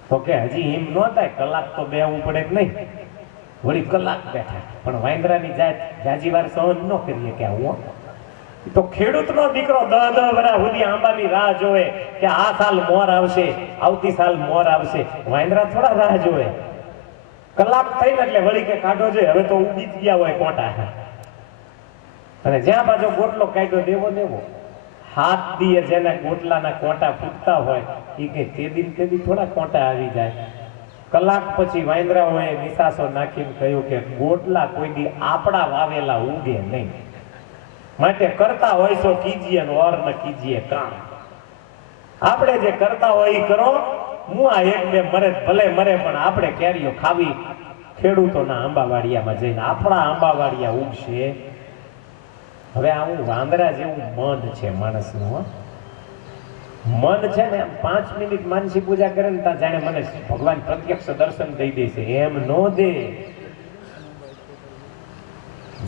તો કે હજી એમ ન થાય, કલાક તો બેવું પડે કે નહીં. વળી કલાક બેઠા, પણ વાંદરાની જાત જાજી વાર સહન ન કરીએ કે આવું. તો ખેડૂતનો દીકરો 10 વર્ષ સુધી આંબાની રાહ જોવે કે આ સાલ મોર આવશે, આવતી સાલ મોર આવશે. વાંદરા થોડા રાહ જોવે. કલાક થઈને એટલે વળી કે કાઢો છે, હવે તો ઉગી જ ગયા હોય કોટા. અને જ્યાં પાછો ગોટલો કાઢ્યો દેવો. હાથ દીએ જેના ગોટલાના કોટા ફૂટતા હોય એ કઈ તે દી થોડા કોટા આવી જાય. કલાક પછી વાંદરાઓએ નિશાસો નાખીને કહ્યું કે ગોટલા કોઈ દી આપણા વાવેલા ઉગે નહીં, માટે કરતા હોય તો કીજીએ ઓર ન કીજીએ કામ. આપણે જે કરતા હોય એ કરો. હું આ એક બે મરે ભલે મરે, પણ આપણે કેરીઓ ખાવી. ખેડૂતોના આંબાવાડિયામાં જઈને આપણા આંબાવાડિયા ઉગશે. હવે આવું વાંદરા જેવું મન છે માણસનું. મન છે ને 5 મિનિટ માનસી પૂજા કરે ને ત્યાં જાણે મને ભગવાન પ્રત્યક્ષ દર્શન દઈ દેશે. એમ નો દે.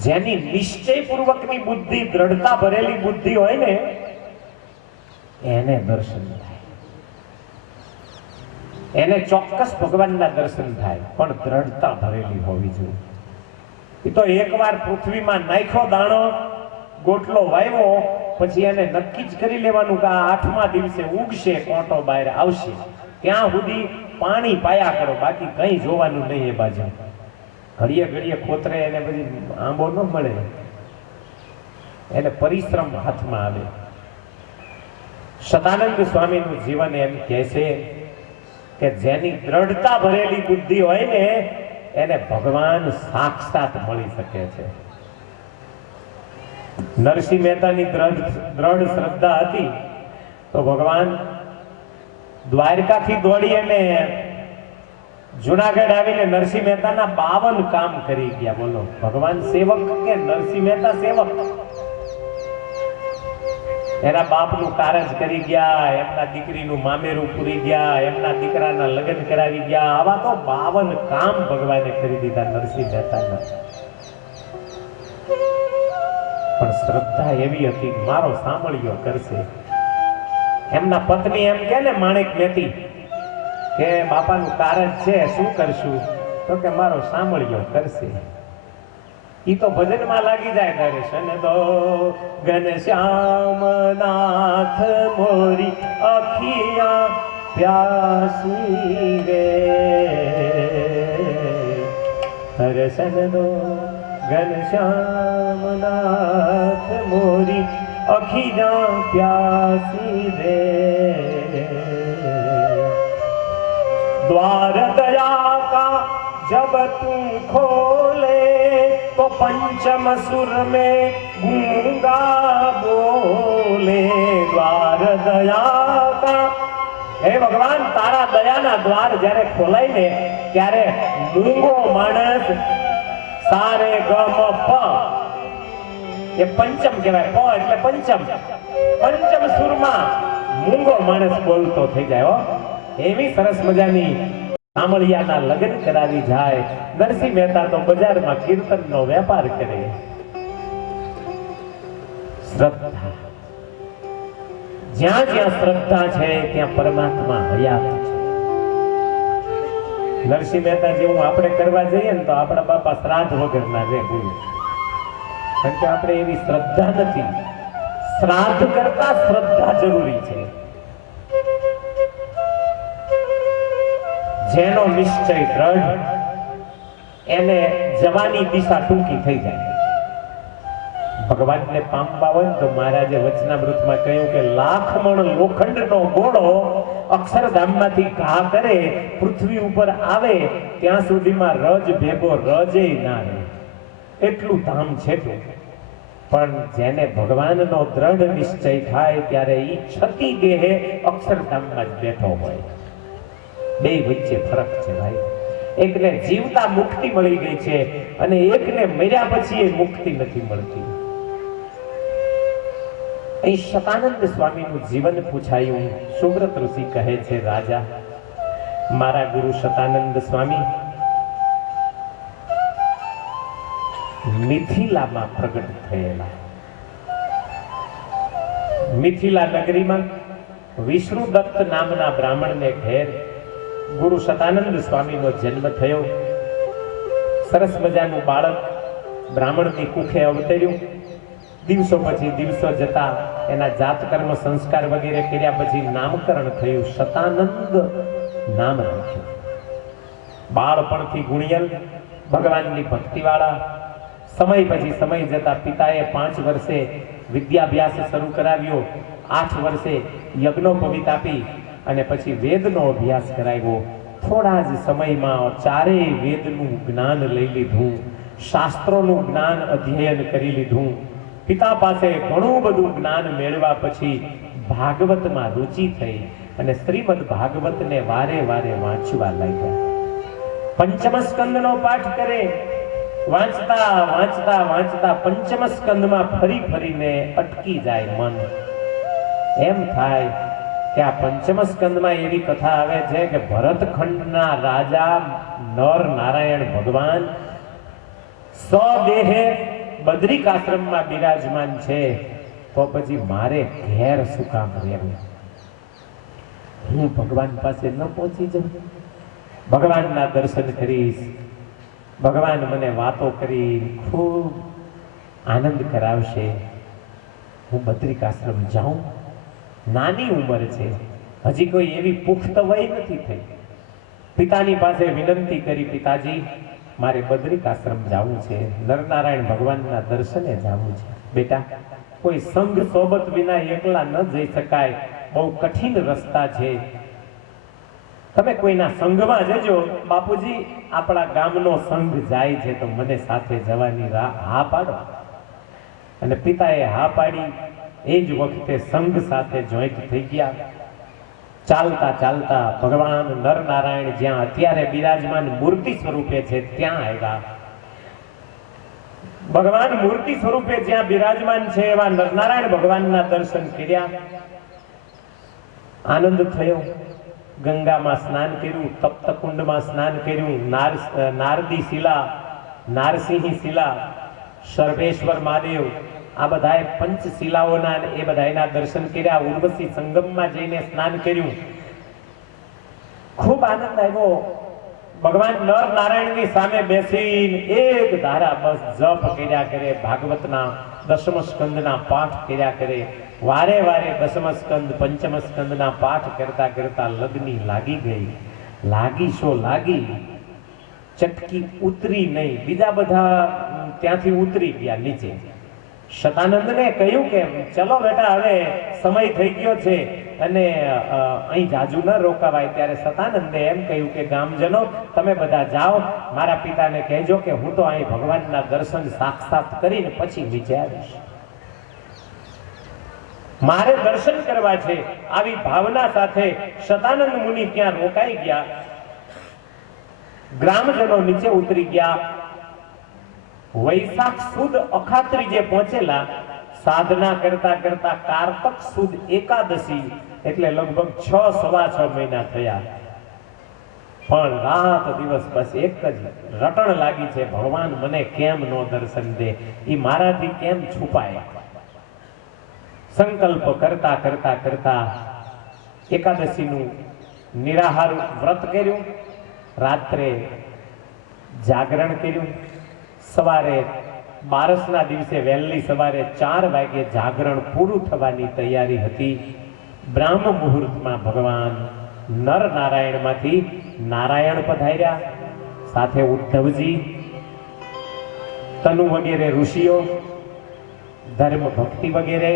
જેની નિશ્ચયપૂર્વકની બુદ્ધિ, દ્રઢતા ભરેલી બુદ્ધિ હોય ને, એને દર્શન થાય. એને ચોક્કસ ભગવાનના દર્શન થાય, પણ દ્રઢતા ભરેલી હોવી જોઈએ. એ તો એકવાર પૃથ્વીમાં નાખ્યો દાણો, ગોટલો વાવ્યો, પછી એને નક્કી જ કરી લેવાનું કે આ 8મા દિવસે ઉગશે, કોટો બહાર આવશે. ત્યાં સુધી પાણી પાયા કરો, બાકી કઈ જોવાનું નહીં. એ બાજુ ઘડીએ ખોતરે એને પછી આંબો ન મળે. એને પરિશ્રમ હાથમાં આવે. સદાનંદ સ્વામીનું જીવન એમ કહે છે કે જેની દ્રઢતા ભરેલી બુદ્ધિ હોય ને, એને ભગવાન સાક્ષાત મળી શકે છે. નરસિંહ મહેતાની દ્રઢ શ્રદ્ધા હતી તો ભગવાન દ્વારકાથી દોડી અને જુનાગઢ આવીને નરસિંહ મહેતાના 52 કામ કરી ગયા. બોલો, ભગવાન સેવક કે નરસિંહ મહેતા સેવક? એના બાપનું કારજ કરી ગયા, એમના દીકરીનું મામેરું પૂરી ગયા, એમના દીકરાના લગ્ન કરાવી ગયા. આવા તો 52 કામ ભગવાને કરી દીધા નરસિંહ મહેતાના. પણ શ્રદ્ધા એવી હતી, મારો સાંભળ્યો કરશે. એમના પત્ની એમ કે ને માણેક મહેતી કે બાપાનું કારજ છે, શું કરશું? તો કે મારો સાંભળ્યો કરશે. ઈ તો ભજનમાં લાગી જાય. દર્શન દો ઘનશ્યામ નાથ મોરી અખિયા પ્યાસી રે. દર્શન દો ઘનશ્યામ નાથ મોરી અખિયા પ્યાસી રે. द्वार दया का जब तुम खोले तो पंचम सुर में गूंगा बोले. द्वार दया का, હે ભગવાન, તારા દયાના દ્વાર જ્યારે ખોલાય ને ત્યારે મૂંગો માણસ સારે ગમ પ, એ પંચમ કહેવાય. પ એટલે પંચમ સુરમાં મૂંગો માણસ બોલતો થઈ જાય. એવી સરસ મજાની આમળિયાના લગ્ન કરાવી જાય. નરસિંહ મહેતા તો બજારમાં કીર્તનનો વેપાર કરે. શ્રદ્ધા, જ્યાં જ્યાં શ્રદ્ધા છે ત્યાં પરમાત્મા હયાત છે. નરસિંહ મહેતા જેવું આપણે કરવા જઈએ ને તો આપણા બાપા શ્રાદ્ધ વગરના રહે બોલો. કારણ કે આપણે એવી શ્રદ્ધા નથી. શ્રાદ્ધ કરતા શ્રદ્ધા જરૂરી છે. જેનો નિશ્ચય દ્રઢ, એને જવાની દિશા ટૂંકી થઈ જાય. ભગવાનને પામવા હોય તો મહારાજે વચનામૃતમાં કહ્યું કે લાખ મણ લોખંડનો ગોળો અક્ષરધામમાંથી ઘા કરે, પૃથ્વી ઉપર આવે ત્યાં સુધીમાં રજ ભેગો રજે ના રહે, એટલું ધામ છે. પણ જેને ભગવાનનો દ્રઢ નિશ્ચય થાય ત્યારે ઈ છતી દેહે અક્ષરધામમાં જ બેઠો હોય. બે વચ્ચે ફરક છે ભાઈ. એકને જીવતા મુક્તિ મળી ગઈ છે અને એકને મર્યા પછી એ મુક્તિ નથી મળતી. અહીં શતાનંદ સ્વામીનું જીવન પૂછાયું. સુબ્રત ઋષિ કહે છે, રાજા, મારા ગુરુ શતાનંદ સ્વામી મિથિલામાં પ્રગટ થયેલા. મિથિલા નગરીમાં વિષ્ણુદત્ત નામના બ્રાહ્મણને ઘેર ગુરુ શતાનંદ સ્વામીનો જન્મ થયો. સરસ મજાનું બાળક બ્રાહ્મણની કુખે અવતર્યું. દિવસો પછી દિવસો જતા એના જાતકર્મ સંસ્કાર વગેરે કર્યા પછી નામકરણ થયું. શતાનંદ નામ રાખ્યું. બાળપણથી ગુણિયલ, ભગવાનની ભક્તિવાળા. સમય પછી સમય જતા પિતાએ 5 વર્ષે વિદ્યાભ્યાસ શરૂ કરાવ્યો. 8 વર્ષે યજ્ઞોપવિત આપી અને પછી વેદનો અભ્યાસ કરાવ્યો. થોડા જ સમયમાં ચારેય વેદનું જ્ઞાન લઈ લીધું. શાસ્ત્રોનું જ્ઞાન અધ્યયન કરી લીધું. પિતા પાસે ઘણું બધું જ્ઞાન મેળવ્યા પછી ભાગવતમાં રુચિ થઈ અને શ્રીમદ ભાગવતને વારે વારે વાંચવા લાગ્યા. પંચમ સ્કંદનો પાઠ કરે. વાંચતા વાંચતા વાંચતા પંચમ સ્કંદમાં ફરી ફરીને અટકી જાય મન. એમ થાય કે આ પંચમ સ્કંદમાં એવી કથા આવે છે કે ભરતખંડના રાજા નર નારાયણ ભગવાન સ્વદેહે બદ્રિકાશ્રમમાં બિરાજમાન છે. તો પછી મારે ઘેર શું કામ રહેવું? હું ભગવાન પાસે ન પહોંચી જાઉં? ભગવાનના દર્શન કરીશ, ભગવાન મને વાતો કરી ખૂબ આનંદ કરાવશે. હું બદ્રિકાશ્રમ જાઉં? નાની ઉંમર છે, હજી કોઈ એવી પુખ્ત વય નથી થઈ. પિતાની પાસે વિનંતી કરી, પિતાજી મારે બદ્રિકાશ્રમ જવું છે, નરનારાયણ ભગવાનના દર્શને જવું છે. બેટા, કોઈ સંઘ સોબત વિના એકલા ન જઈ શકાય, બહુ કઠિન રસ્તા છે. તમે કોઈના સંઘમાં જજો. બાપુજી, આપણા ગામનો સંઘ જાય છે તો મને સાથે જવાની હા પાડો. અને પિતાએ હા પાડી. એ જ વખતે સંઘ સાથે જોઈન્ટ થઈ ગયા. ચાલતા ચાલતા ભગવાન નરનારાયણ જ્યાં અત્યારે બિરાજમાન મૂર્તિ સ્વરૂપે છે ત્યાં આવ્યા. ભગવાન મૂર્તિ સ્વરૂપે જ્યાં બિરાજમાન છે એવા નરનારાયણ ભગવાનના દર્શન કર્યા. આનંદ થયો. ગંગામાં સ્નાન કર્યું, તપ્તકુંડમાં સ્નાન કર્યું. નારદી શિલા, નારસિંહી શિલા, સર્વેશ્વર મહાદેવ, આ બધાએ પંચશિલાઓના એ બધાના દર્શન કર્યા. ઉર્વશી સંગમમાં જઈને સ્નાન કર્યું. ખૂબ આનંદ આવ્યો. ભગવાન નર નારાયણની સામે બેસીને એક ધારા બસ જપ કર્યા કરે. ભાગવતના દસમ સ્કંદના પાઠ કર્યા કરે. વારે વારે દસમ સ્કંદ પંચમ સ્કંદના પાઠ કરતા કરતા લગ્ની લાગી ગઈ. લાગી શો લાગી, ચટકી ઉતરી નહીં. બીજા બધા ત્યાંથી ઉતરી ગયા નીચે. શતાનંદને કહ્યું કે ચલો બેટા, હવે સમય થઈ ગયો છે અને અહીં જાજુ ન રોકાવાય. ત્યારે શતાનંદે એમ કહ્યું કે ગામજનો, તમે બધા જાઓ, મારા પિતાને કહેજો કે હું તો અહીં ભગવાનના દર્શન સાક્ષાત કરીને પછી નીચે આવીશ. મારે દર્શન કરવા છે. આવી ભાવના સાથે શતાનંદ મુનિ ત્યાં રોકાઈ ગયા. ગ્રામજનો નીચે ઉતરી ગયા. વૈશાખ સુદ અખાત્રીજે પહોંચેલા. સાધના કરતા કરતા કારતક સુદ એકાદશી એટલે લગભગ 6-6.5 મહિના થયા, પણ રાત દિવસ બસ એક જ રટણ લાગી છે, ભગવાન મને કેમ નો દર્શન દે, એ મારાથી કેમ છુપાય. સંકલ્પ કરતા કરતા કરતા એકાદશીનું નિરાહાર વ્રત કર્યું, રાત્રે જાગરણ કર્યું, સવારે બારસના દિવસે વહેલી સવારે 4 વાગે જાગરણ પૂરું થવાની તૈયારી હતી. બ્રાહ્મ મુહૂર્તમાં ભગવાન નર નારાયણમાંથી નારાયણ પધાર્યા, સાથે ઉદ્ધવજી, તનુ વગેરે ઋષિઓ, ધર્મ ભક્તિ વગેરે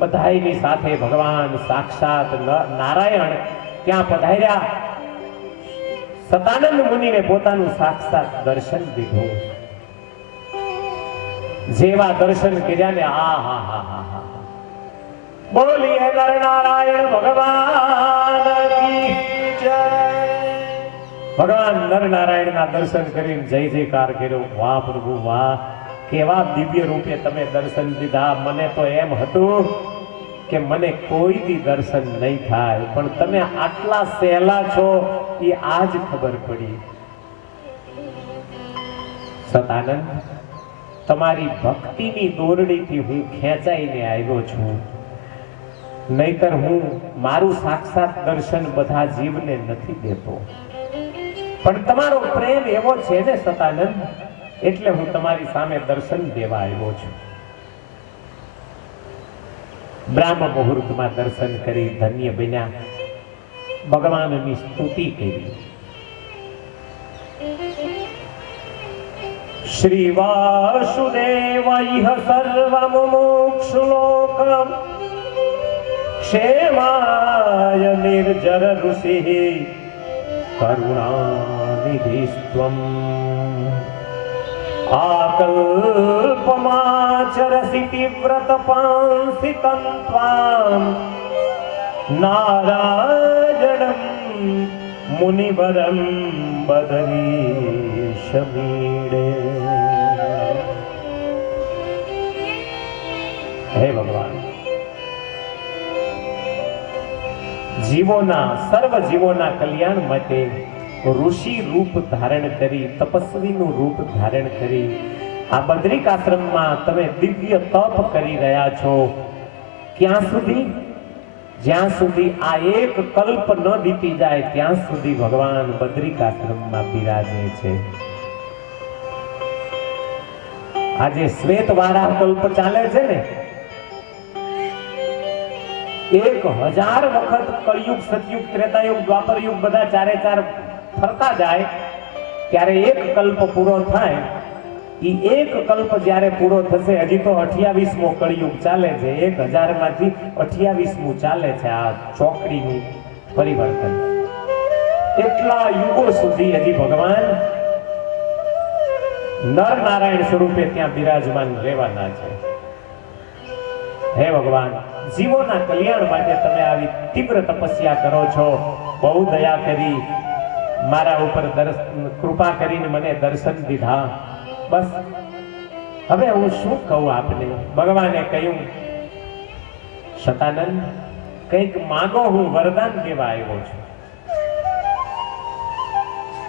બધાની સાથે ભગવાન સાક્ષાત નારાયણ ત્યાં પધાર્યા. સતાનંદ મુનિને પોતાનું સાક્ષાત દર્શન દીધું. જેવા દર્શન કર્યા ને આ બોલીએ નર નારાયણ ભગવાન કી જય. ભગવાન નર નારાયણના દર્શન કરીને જય જયકાર કર્યો. વાહ પ્રભુ વાહ, કેવા દિવ્ય રૂપે તમે દર્શન દીધા. મને તો એમ હતું કે મને કોઈ દી દર્શન નહીં થાય, પણ તમે આટલા સહેલા છો એ આજ ખબર પડી. સતાનંદ, તમારી ભક્તિની દોરડીથી હું ખેંચાઈને આવ્યો છું, નહીતર હું મારું સાક્ષાત દર્શન બધા જીવને નથી દેતો. પણ તમારો પ્રેમ એવો છે ને સતાનંદ, એટલે હું તમારી સામે દર્શન દેવા આવ્યો છું. બ્રાહ્મ મુહૂર્તમાં દર્શન કરી ધન્ય બન્યા, ભગવાનની સ્તુતિ કરી. શ્રી વાસુદેવાય સર્વમોક્ષલોકમ ક્ષેમાય નિર્જર ઋષિ કરુણાનિધિસ્ત્વમ આકલ્પમાચરસि તીવ્રતપાંસિतं ત્વાં નારાયણં મુનિવરં બદરીશમીડે. હે ભગવાન, જીવોના સર્વ જીવોના કલ્યાણ માટે ઋષિ રૂપ ધારણ કરી, તપસ્વીનું રૂપ ધારણ કરી આ બદ્રિક આશ્રમમાં તમે દિવ્ય તપ કરી રહ્યા છો. ક્યાં સુધી? જ્યાં સુધી આ એક કલ્પ ન વીતી જાય ત્યાં સુધી ભગવાન બદ્રિક આશ્રમમાં બિરાજે છે. આજે શ્વેત વાળા કલ્પ ચાલે છે ને, 1000 વખત કળિયુગ, સતયુગ, ત્રેતાયુગ, દ્વાપર યુગ બધા ચારે ચાર ફરતા જાય ત્યારે એક કલ્પ પૂરો થાય. એ એક કલ્પ જ્યારે પૂરો થશે, હજી તો 28મો કળિયુગ ચાલે છે, 1000 માંથી 28મું ચાલે છે આ ચોકડીનું પરિવર્તન. એટલા યુગો સુધી હજી ભગવાન નર નારાયણ સ્વરૂપે ત્યાં બિરાજમાન રહેવાના છે. હે ભગવાન, જીવોના કલ્યાણ માટે તમે આવી તીવ્ર તપસ્યા કરો છો. બહુ દયા કરી, મારા ઉપર કૃપા કરીને મને દર્શન દીધા. બસ હવે હું શું કહું આપને? ભગવાને કહ્યું, સતાનંદ, કંઈક માગો, હું વરદાન દેવા આવ્યો છું.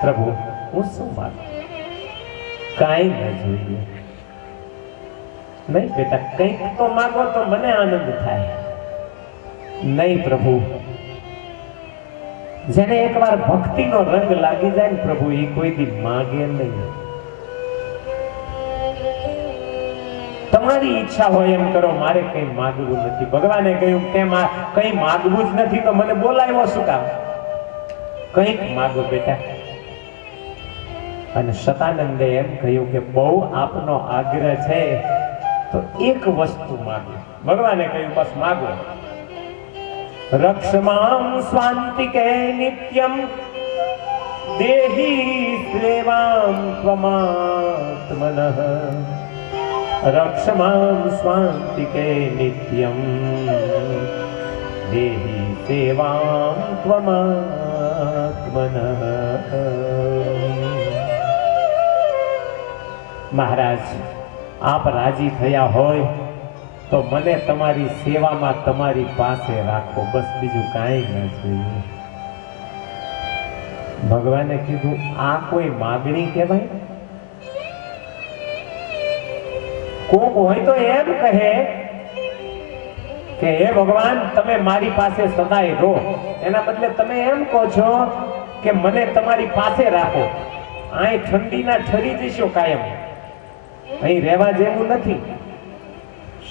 પ્રભુ, હું શું માગું? કાંઈ ન જોઈએ. નહીં બેટા, કંઈક તો માગો તો મને આનંદ થાય. નહીં પ્રભુ, જેને એકવાર ભક્તિનો રંગ લાગી જાય ને પ્રભુ, એ કોઈ દી માગે નહીં. તમારી ઈચ્છા હોય એમ કરો, મારે કઈ માગવું નથી. ભગવાને કહ્યું કે કઈ માગવું જ નથી તો મને બોલાવ્યો શું કામ? કંઈક માગો બેટા. અને સતાનંદે એમ કહ્યું કે બહુ આપનો આગ્રહ છે તો એક વસ્તુ માગો. ભગવાને કહ્યું બસ માગો. રક્ષમામ સ્વાંતિકે નિત્યમ દેહી સેવામ ત્વમાત્મનઃ. રક્ષમામ સ્વાંતિકે નિત્યમ દેહી સેવામ ત્વમાત્મનઃ. મહારાજ, આપ રાજી થયા હોય તો મને તમારી સેવામાં તમારી પાસે રાખો, બસ બીજું કાંઈ ન જોઈએ. ભગવાને કીધું આ કોઈ માગણી કહેવાય? કોક હોય તો એમ કહે કે હે ભગવાન તમે મારી પાસે સદાય રહો, એના બદલે તમે એમ કહો છો કે મને તમારી પાસે રાખો. અહીં ઠંડીના ઠરી જશો કાયમ, અહીં રહેવા જેવું નથી.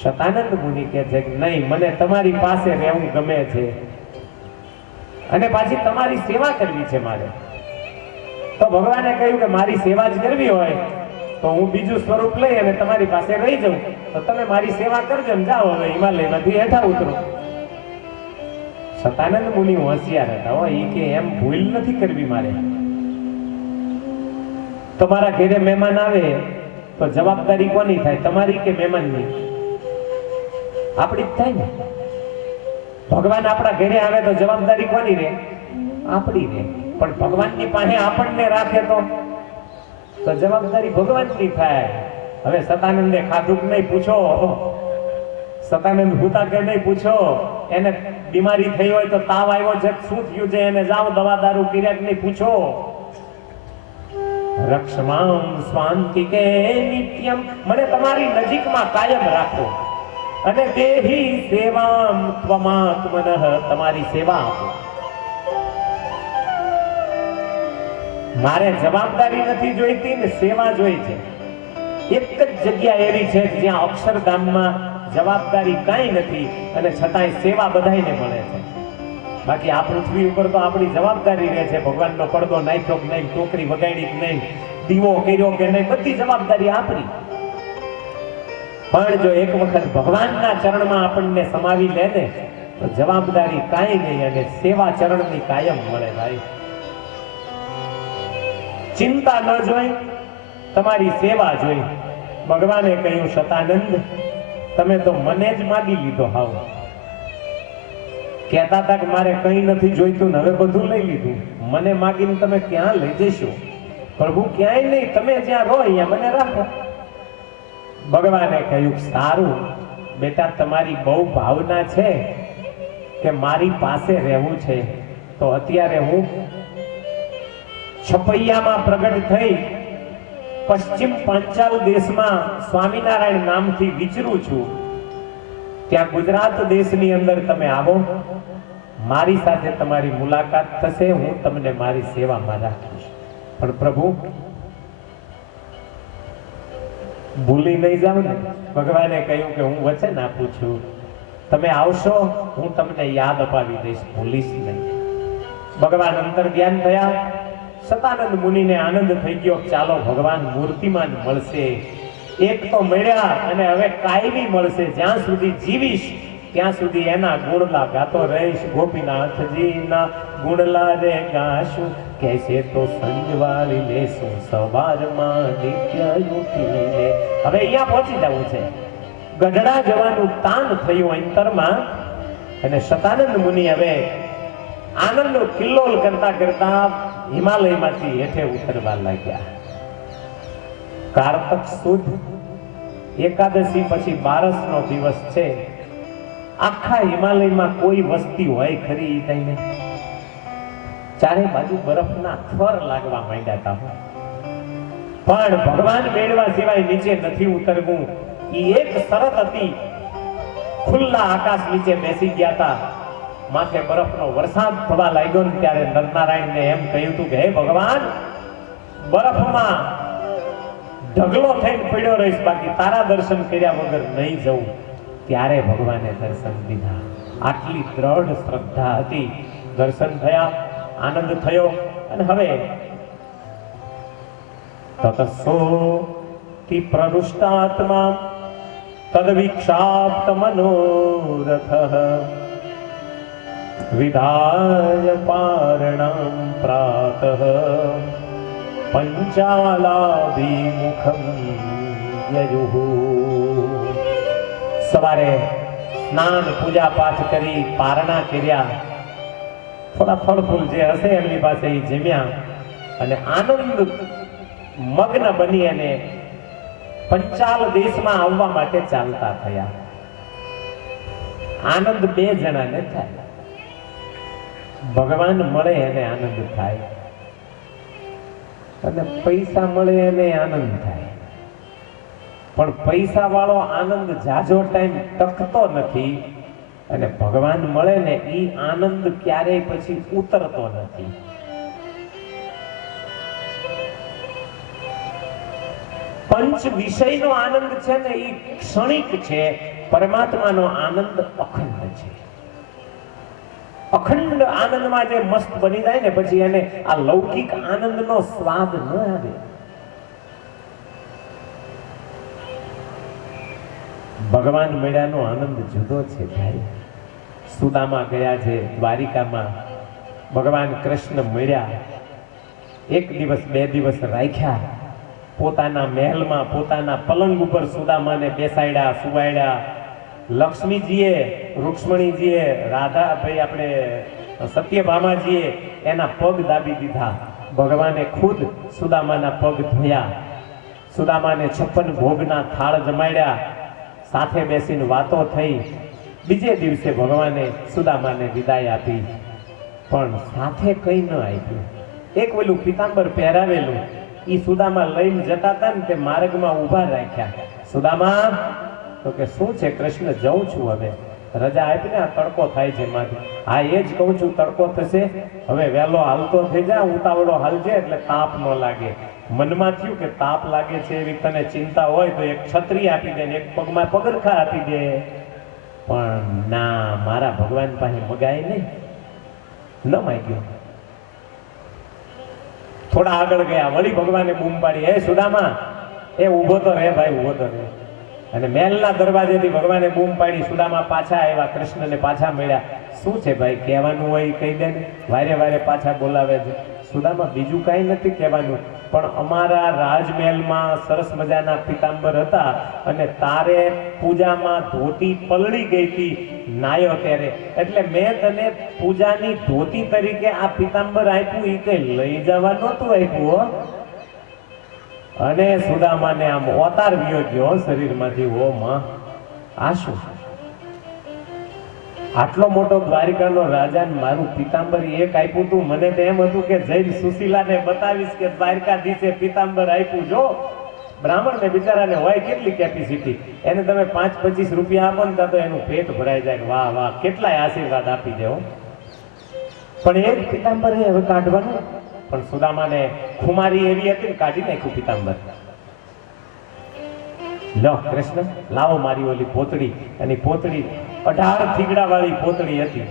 શતાનંદ મુનિ કહે છે કે નહીં, મને તમારી પાસે રહેવું ગમે છે અને પાછી તમારી સેવા કરવી છે મારે. તો ભગવાને કહ્યું કે મારી સેવા જ કરવી હોય તો હું બીજું સ્વરૂપ લઈ અને તમારી પાસે રહી જાઉં, તો તમે મારી સેવા કરજો ને જાઓ હવે હિમાલયમાંથી હેઠા ઉતરો. શતાનંદ મુનિ હોશિયાર હતા હો, એ કે એમ ભૂલ નથી કરવી મારે. તમારા ઘરે મહેમાન આવે તો જવાબદારી કોની થાય, તમારી કે મહેમાનની? આપણી જ થાય ને. ભગવાન આપણા ઘરે આવે તો જવાબદારી કોની રહે? આપણી રહે. પણ ભગવાનની પાસે આપણને રાખે તો જવાબદારી ભગવાનની થાય. હવે સતાનંદે ખાધું કે નહીં પૂછો, સતાનંદ ભૂતા કે નહીં પૂછો, એને બીમારી થઈ હોય તો તાવ આવ્યો છે શું થયું છે એને જાઓ દવા દારૂ કર્યા કે નહીં પૂછો. રક્ષમામ સ્વાંતિકે નિત્યમ, મને તમારી નજીકમાં કાયમ રાખો અને દેહી સેવામ ત્વમાત્મનઃ, તમારી સેવા આપો. મારે જવાબદારી નથી જોઈતી ને સેવા જોઈ છે. એક જ જગ્યા એવી છે જ્યાં અક્ષરધામમાં જવાબદારી કાંઈ નથી અને છતાંય સેવા બધાને મળે છે. બાકી આ પૃથ્વી ઉપર તો આપણી જવાબદારી રહે છે. ભગવાનનો પડદો નાખ્યો કે નહીં, ટોકરી વગાડી કે નહીં, દીવો કર્યો કે નહીં, બધી જવાબદારી આપણી. પણ જો એક વખત ભગવાનના ચરણમાં આપણને સમાવી લે ને તો જવાબદારી કાંઈ નહીં અને સેવા ચરણની કાયમ મળે ભાઈ. ચિંતા ન જોઈ, તમારી સેવા જોઈ. ભગવાને કહ્યું શતાનંદ તમે તો મને જ માગી લીધો. હાવ કહેતા હતા કે મારે કંઈ નથી જોઈતું ને હવે બધું લઈ લીધું. મને માગીને તમે ક્યાં લઈ જશો? પ્રભુ ક્યાંય નહીં, તમે જ્યાં રહો અહીંયા મને રાખો. ભગવાને કહ્યું સારું બેટા, તમારી બહુ ભાવના છે કે મારી પાસે રહેવું છે, તો અત્યારે હું છપૈયામાં પ્રગટ થઈ પશ્ચિમ પાંચાલ દેશમાં સ્વામિનારાયણ નામથી વિચરું છું. ત્યાં ગુજરાત દેશની અંદર તમે આવો, મારી સાથે તમારી મુલાકાત થશે, હું તમને મારી સેવામાં રાખીશ. પણ પ્રભુ ભૂલી નહીં જાવ ને. ભગવાને કહ્યું કે હું વચન આપું છું, તમે આવશો હું તમને યાદ અપાવી દઈશ, ભૂલીશ નહીં. ભગવાન અંતર ધ્યાન થયા. શતાનંદ મુનિને આનંદ થઈ ગયો, ચાલો ભગવાન મૂર્તિમાન મળશે. એક તો મળ્યા અને હવે કાયમી મળશે. જ્યાં સુધી જીવીશ ત્યાં સુધી એના ગુણલા ગાતો રહીશ. ગોપીનાથજીના ગુણલા રે ગાશું, કહેશે તો સંજવાળી લેશું સવારમાં નિત્ય ઉઠીને. હવે અહીંયા પહોંચી જવું છે. ગઢડા જવાનું તાન થયું અંતરમાં અને શતાનંદ મુનિ હવે આનંદનો કિલ્લોલ કરતા કરતા હિમાલયમાંથી હેઠે ઉતરવા લાગ્યા. કારતક સુદ એકાદશી પછી 12નો દિવસ છે. આખા હિમાલયમાં કોઈ વસ્તી હોય ખરી થઈને? ચારે બાજુ બરફના થર લાગવા માંડ્યા હતા. પણ ભગવાન મેળવા સિવાય નીચે નથી ઉતરવું, એ એક શરત હતી. ખુલ્લા આકાશ નીચે બેસી ગયા હતા. માથે બરફનો વરસાદ થવા લાગ્યો ને ત્યારે નરનારાયણને એમ કહ્યું હતું કે હે ભગવાન, બરફમાં ઢગલો થઈને પડ્યો રહીશ, બાકી તારા દર્શન કર્યા વગર નહીં જવું. ત્યારે ભગવાને દર્શન દીધા. આટલી દ્રઢ શ્રદ્ધા હતી. દર્શન થયા, આનંદ થયો. અને હવે તતસોતિ પ્રરુષ્ટાત્મા તદ્વિક્ષાપ્ત મનોરથઃ વિધાય પારણામ પ્રાતઃ પંચાલાભિમુખમ યયુઃ. સવારે સ્નાન પૂજા પાઠ કરી પારણા કર્યા. થોડા ફળ ફૂલ જે હશે એમની પાસે એ જમ્યા અને આનંદ મગ્ન બની અને પંચાલ દેશમાં આવવા માટે ચાલતા થયા. આનંદ બે જણાને થાય. ભગવાન મળે એને આનંદ થાય અને પૈસા મળે એને આનંદ થાય. પણ પૈસા વાળો આનંદ જાજો ટાઈમ ટકતો નથી અને ભગવાન મળે ને એ આનંદ ક્યારેય પછી ઉતરતો નથી. પંચ વિષયનો આનંદ છે ને એ ક્ષણિક છે, પરમાત્માનો આનંદ અખંડ છે. અખંડ આનંદમાં જે મસ્ત બની જાય ને પછી એને આ લૌકિક આનંદનો સ્વાદ ન આવે. ભગવાન મળ્યાનો આનંદ જુદો છે ભાઈ. સુદામા ગયા છે દ્વારિકામાં, ભગવાન કૃષ્ણ મળ્યા, એક દિવસ બે દિવસ રાખ્યા, પોતાના મહેલમાં પોતાના પલંગ ઉપર સુદામાને બેસાડ્યા, સુવાડ્યા. લક્ષ્મીજીએ, રૂક્ષ્મણીજીએ, રાધા ભાઈ આપણે સત્યભામાજીએ એના પગ દાબી દીધા. ભગવાને ખુદ સુદામાના પગ ધોયા, સુદામાને 56 ભોગના થાળ જમાડ્યા, સાથે બેસીને વાતો થઈ. બીજે દિવસે ભગવાને સુદામાને વિદાય આપી, પણ સાથે કઈ ન આપ્યું. એક ઓલું પીતાંબર પહેરાવેલું ઈ સુદામા લઈને જતા હતા ને તે માર્ગમાં ઊભા રાખ્યા. સુદામા તો કે શું છે કૃષ્ણ, જઉં છું હવે, રજા આપી ને, આ તડકો થાય છે માથે. હા એ જ કહું છું, તડકો થશે, હવે વહેલો હાલતો થઈ જા, ઉતાવળો હાલજે એટલે તાપ ન લાગે. મનમાં થયું કે તાપ લાગે છે એવી તને ચિંતા હોય તો એક છત્રી આપી દે ને એક પગમાં પગરખા આપી દે. પણ ના, મારા ભગવાન પાસે મગાય નહીં, ન માગ્યો. થોડા આગળ ગયા, વળી ભગવાને બૂમ પાડી, હે સુદામા, એ ઊભો તો રહે ભાઈ, ઊભો તો રહે. અને મહેલના દરવાજેથી ભગવાને બૂમ પાડી. સુદામા પાછા આવ્યા, કૃષ્ણને પાછા મળ્યા. શું છે ભાઈ, કહેવાનું હોય કહી દે ને, વારે વારે પાછા બોલાવે છે. સુદામા બીજું કાંઈ નથી કહેવાનું, પણ અમારા રાજમહેલમાં સરસ મજાના પીતાંબર હતા અને તારે પૂજામાં ધોતી પલળી ગઈ હતી નાયો ત્યારે, એટલે મેં તને પૂજાની ધોતી તરીકે આ પીતાંબર આપ્યું, એ કઈ લઈ જવા નહોતું આપ્યું. અને સુદામાને આમ ઓતાર વિયો ગયો શરીરમાંથી. ઓ માં, આ શું? આટલો મોટો દ્વારિકાનો રાજા મારું પીતાંબર એક આપ્યું તું. મને તો એમ હતું કે જઈને સુશીલાને બતાવીશ કે દ્વારકાધીશે પીતાંબર આપ્યું. જો બ્રાહ્મણ ને બિચારાને હોય કેટલી કેપેસિટી, એને તમે 5-25 રૂપિયા આપો ને તો એનું પેટ ભરાઈ જાય. વાહ વાહ, કેટલાય આશીર્વાદ આપી દેવો. પણ એક પીતાંબર હવે કાઢવાનું. પણ સુદામાને ખુમારી એવી હતી ને, કાઢી નાખ્યું પીતાંબર. લો કૃષ્ણ, લાવો મારી ઓલી પોતડી. અને પોતડી 18 થીગડા વાળી પોતડી હતી.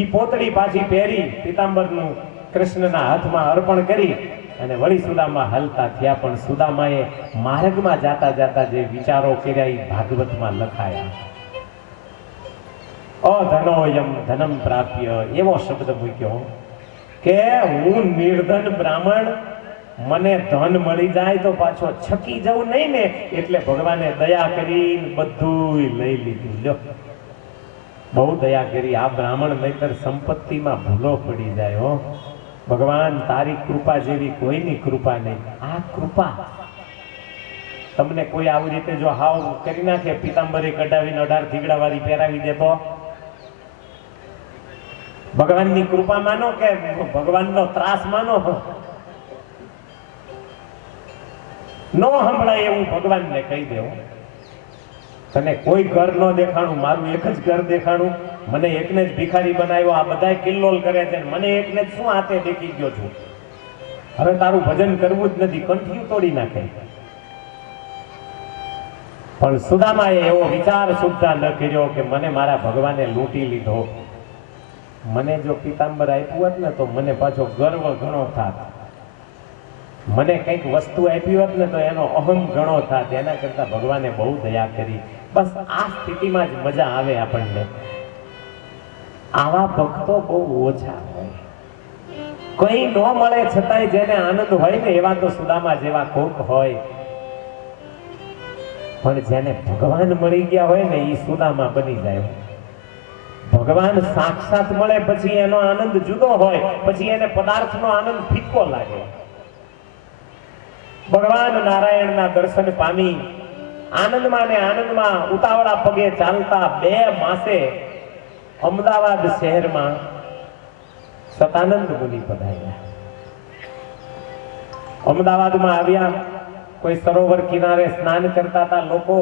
ઈ પોતડી પાછી પહેરી, પીતાંબરનું કૃષ્ણના હાથમાં અર્પણ કરી અને વળી સુદામા હાલતા થયા. પણ સુદામાએ માર્ગમાં જાતા જાતા જે વિચારો કર્યા એ ભાગવતમાં લખાયા. અધનોયમ ધનમ પ્રાપ્ય, એવો શબ્દ મૂક્યો કે હું નિર્ધન બ્રાહ્મણ, મને ધન મળી જાય તો પાછો છકી જવું નહીં ને, એટલે ભગવાને દયા કરીને બધું લઈ લીધું. લ્યો, બહુ દયા કરી. આ બ્રાહ્મણ નહીતર સંપત્તિમાં ભૂલો પડી જાય. હો ભગવાન, તારી કૃપા જેવી કોઈની કૃપા નહીં. આ કૃપા તમને કોઈ આવી રીતે જો હાવ કરી નાખે, પીતાંબરી કઢાવીને 18 થીગડા વાળી પહેરાવી દે તો ભગવાનની કૃપા માનો કે ભગવાનનો ત્રાસ માનો? નો સંભળાય એવું ભગવાનને કહી દેવું. તને કોઈ ઘર ન દેખાણું, મારું એક જ ઘર દેખાણું, મને એકને જ ભિખારી બનાવ્યો, આ બધાય કિલ્લોલ કરે છે, મને એકને જ શું હાથે દેખી ગયો છું, હવે તારું ભજન કરવું જ નથી, કંઠિયું તોડી નાખે. પણ સુદામાએ એવો વિચાર સુદ્ધા ન કર્યો કે મને મારા ભગવાને લૂંટી લીધો. મને જો પીતાંબર આપ્યું હોત ને તો મને પાછો ગર્વ ઘણો થાત, મને કંઈક વસ્તુ આપી હોત ને તો એનો અહમ ઘણો થાત. એના કરતા ભગવાને બહુ દયા કરી. બસ આ સ્થિતિમાં જ મજા આવે આપણને. આવા ભક્તો બહુ ઓછા હોય. કઈ ન મળે છતાંય જેને આનંદ હોય ને એવા તો સુદામા જેવા કોક હોય. પણ જેને ભગવાન મળી ગયા હોય ને એ સુદામા બની જાય. ભગવાન સાક્ષાત મળે પછી એનો આનંદ જુદો હોય, પછી એને પદાર્થનો આનંદ ફિક્કો લાગે. ભગવાન નારાયણના દર્શન પામી આનંદમાં ને આનંદમાં ઉતાવળા પગે ચાલતા 2 માસે અમદાવાદ શહેરમાં સતાનંદ મુનિ પધાર્યા. અમદાવાદમાં આવ્યા, કોઈ સરોવર કિનારે સ્નાન કરતા હતા લોકો,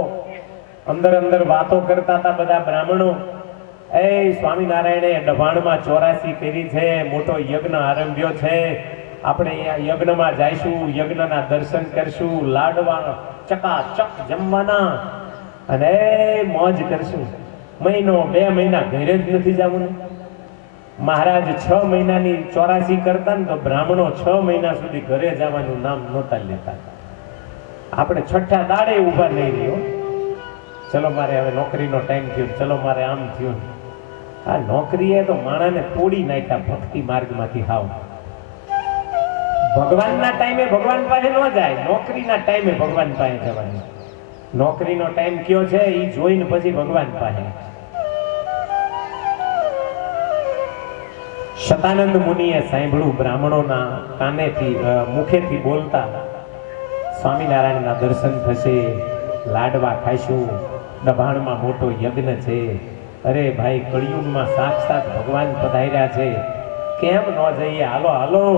અંદર અંદર વાતો કરતા હતા બધા બ્રાહ્મણો. એ સ્વામિનારાયણે ડભાણમાં 84 કરી છે, મોટો યજ્ઞ આરંભ્યો છે, આપણે યજ્ઞમાં જઈશું, યજ્ઞના દર્શન કરશું, લાડવા ચકાચક જમવાના અને મોજ કરશું. મહિનો 2 મહિના ઘરે જ નથી જવું. મહારાજ 6 મહિનાની 84 કરતા ને તો બ્રાહ્મણો 6 મહિના સુધી ઘરે જવાનું નામ નહોતા લેતા. આપણે છઠ્ઠા દાડે ઊભા નહીં રહ્યો, ચલો મારે હવે નોકરીનો ટાઈમ થયો, ચલો મારે આમ થયું. આ નોકરીએ તો માણાને તોડી નાખ્યા ભક્તિ માર્ગમાંથી. હાવ ભગવાનના ટાઈમે ભગવાન પાસે ન જાય, નોકરીના ટાઈમે ભગવાન પાસે જવાનું. નોકરીનો ટાઈમ કયો છે એ જોઈને પછી ભગવાન પાસે. શતાનંદ મુનિએ સાંભળ્યું બ્રાહ્મણોના કાનેથી મુખેથી બોલતા, સ્વામિનારાયણના દર્શન થશે, લાડવા ખાઈશું, દબાણમાં મોટો યજ્ઞ છે. અરે ભાઈ, કળિયુગમાં સાક્ષાત ભગવાન પધાર્યા છે, કેમ ન જઈએ, હાલો હાલો.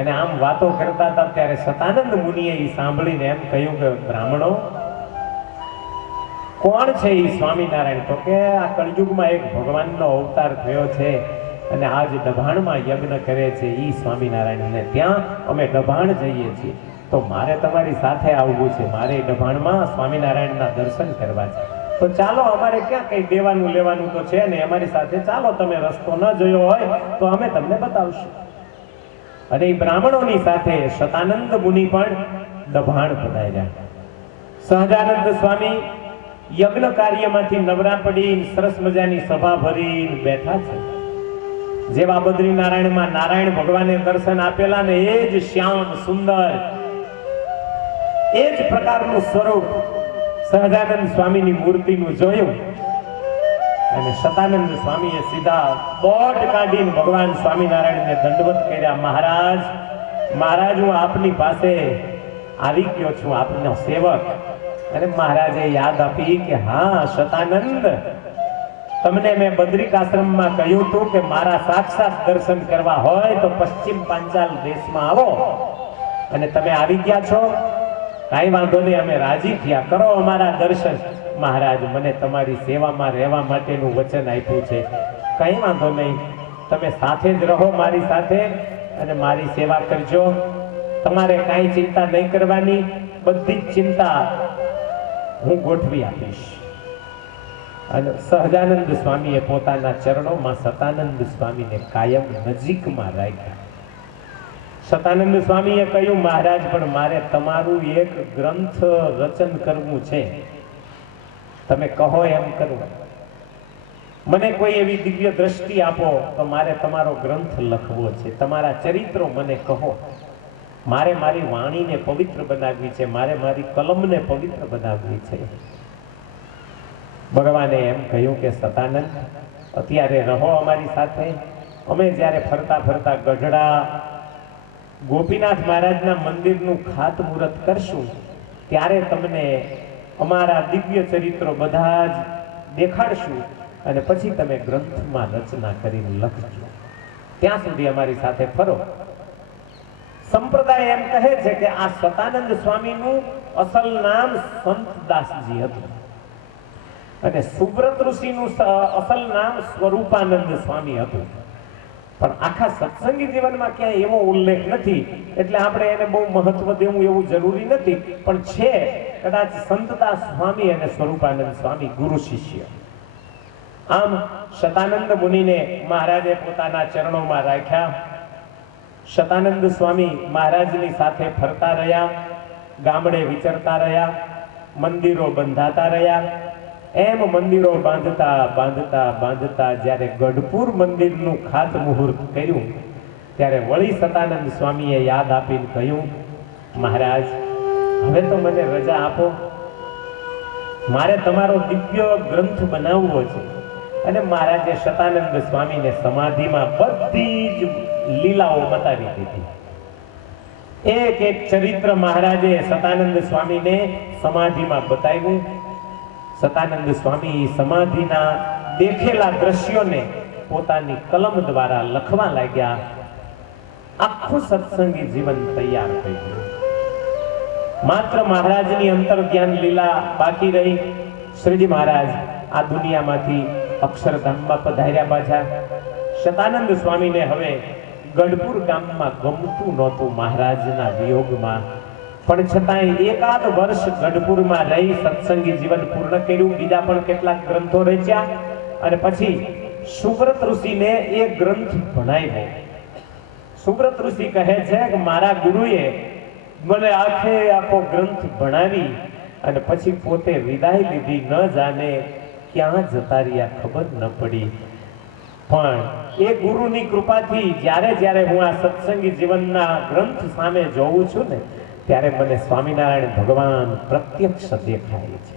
અને આમ વાતો કરતા હતા ત્યારે શતાનંદ મુનિએ એ સાંભળીને એમ કહ્યું કે બ્રાહ્મણો, કોણ છે એ સ્વામિનારાયણ? તો કે આ કળિયુગમાં એક ભગવાનનો અવતાર થયો છે અને આજ દભાણમાં યજ્ઞ કરે છે એ સ્વામિનારાયણને ત્યાં અમે દભાણ જઈએ છીએ. તો મારે તમારી સાથે આવવું છે, મારે દભાણમાં સ્વામિનારાયણના દર્શન કરવા છે. તો ચાલો, અમારે ક્યાં કઈ દેવાનું લેવાનું તો છે ને, અમારી સાથે ચાલો, તમે રસ્તો ન જોયો હોય તો અમે તમને બતાવશું. અને એ બ્રાહ્મણોની સાથે શતાનંદ મુનિ પણ દભાણ પધાર્યા. સહજાનંદ સ્વામી યજ્ઞ કાર્યમાંથી નવરા પડી સરસ મજાની સભા ભરી બેઠા છે. જેવા બદ્રીનારાયણમાં નારાયણ ભગવાને દર્શન આપેલા ને એ જ શ્યામ સુંદર, એ જ પ્રકારનું સ્વરૂપ સહજાનંદ સ્વામીની મૂર્તિનું જોયું અને શતાનંદ સ્વામીએ સીધા બોટ કાઢીને ભગવાન સ્વામિનારાયણને દંડવત કર્યા. મહારાજ, મહારાજ, હું આપની પાસે આવી ગયો છું, આપનો સેવક. અને મહારાજે યાદ આપી કે હા શતાનંદ, તમને મેં બદ્રિકાશ્રમમાં કહ્યું હતું કે મારા સાક્ષાત દર્શન કરવા હોય તો પશ્ચિમ પાંચાલ દેશમાં આવો, અને તમે આવી ગયા છો. કાંઈ વાંધો નહીં, અમે રાજી થયા, કરો અમારા દર્શન. મહારાજ, મને તમારી સેવામાં રહેવા માટેનું વચન આપ્યું છે. કંઈ વાંધો નહીં, તમે સાથે જ રહો મારી સાથે અને મારી સેવા કરજો. તમારે કાંઈ ચિંતા નહીં કરવાની, બધી જ ચિંતા હું ગોઠવી આપીશ. અને સહજાનંદ સ્વામીએ પોતાના ચરણોમાં શતાનંદ સ્વામીને કાયમ નજીકમાં રાખ્યા. શતાનંદ સ્વામીએ કહ્યું, મહારાજ, પણ મારે તમારું એક ગ્રંથ રચન કરવું છે, તમે કહો એમ કરું. મને કોઈ એવી દિવ્ય દ્રષ્ટિ આપો તો મારે તમારો ગ્રંથ લખવો છે. તમારા ચરિત્રો મને કહો. મારે મારી વાણીને પવિત્ર બનાવવી છે, મારે મારી કલમને પવિત્ર બનાવવી છે. ભગવાને એમ કહ્યું કે શતાનંદ, અત્યારે રહો અમારી સાથે. અમે જ્યારે ફરતા ફરતા ગઢડા ગોપીનાથ મહારાજના મંદિરનું ખાતમુહૂર્ત કરશું ત્યારે તમને અમારા દિવ્ય ચરિત્રો બધા જ દેખાડશું અને પછી તમે ગ્રંથમાં રચના કરીને લખજો. ત્યાં સુધી અમારી સાથે ફરો. સંપ્રદાય એમ કહે છે કે આ શતાનંદ સ્વામીનું અસલ નામ સંતદાસજી હતું અને સુબ્રત ઋષિનું અસલ નામ સ્વરૂપાનંદ સ્વામી હતું. પણ આખા સત્સંગી જીવનમાં ક્યાંય એવો ઉલ્લેખ નથી, એટલે આપણે એને બહુ મહત્વ દેવું એવું જરૂરી નથી. પણ છે કદાચ સંતદાસ સ્વામી અને સ્વરૂપાનંદ સ્વામી ગુરુ શિષ્ય. આમ શતાનંદ મુનિને મહારાજે પોતાના ચરણોમાં રાખ્યા. શતાનંદ સ્વામી મહારાજની સાથે ફરતા રહ્યા, ગામડે વિચરતા રહ્યા, મંદિરો બંધાતા રહ્યા. એમ મંદિરો બાંધતા બાંધતા બાંધતા જ્યારે ગઢપુર મંદિરનું ખાતમુહૂર્ત કર્યું ત્યારે વળી શતાનંદ સ્વામીએ યાદ આપીને કહ્યું, મહારાજ, હવે તો મને રજા આપો, મારે તમારો દિવ્ય ગ્રંથ બનાવવો છે. અને મહારાજે શતાનંદ સ્વામીને સમાધિમાં બધી જ લીલાઓ બતાવી દીધી. એક એક ચરિત્ર મહારાજે સતાનંદ સ્વામીને સમાધિમાં બતાવ્યું. સતાનંદ સ્વામી સમાધિના દેખેલા દ્રશ્યોને પોતાની કલમ દ્વારા લખવા લાગ્યા. આખું સત્સંગી જીવન તૈયાર થઈ ગયું. માત્ર મહારાજની અંતર ધ્યાન લીલા બાકી રહી. શ્રીજી મહારાજ આ દુનિયામાંથી અક્ષરધામમાં પધાર્યા પાછા. સતાનંદ સ્વામીને હવે ગઢપુર ગામમાં ગમતું નહોતું મહારાજના વિયોગમાં, પણ છતાંય એકાદ વર્ષ ગઢપુરમાં રહી સત્સંગી જીવન પૂર્ણ કર્યું. બીજા પણ કેટલાક ગ્રંથો રચ્યા અને પછી સુબ્રત ઋષિને એ ગ્રંથ ભણાવ્યો. સુબ્રત ઋષિ કહે છે કે મારા ગુરુએ મને આખો ગ્રંથ ભણાવી અને પછી પોતે વિદાય લીધી. ન જાણે ક્યાં જતા રહ્યા ખબર ન પડી. પણ એ ગુરુની કૃપાથી જ્યારે હું આ સત્સંગી જીવનના ગ્રંથ સામે જોઉં છું ને, ત્યારે મને સ્વામિનારાયણ ભગવાન પ્રત્યક્ષ દેખાય છે.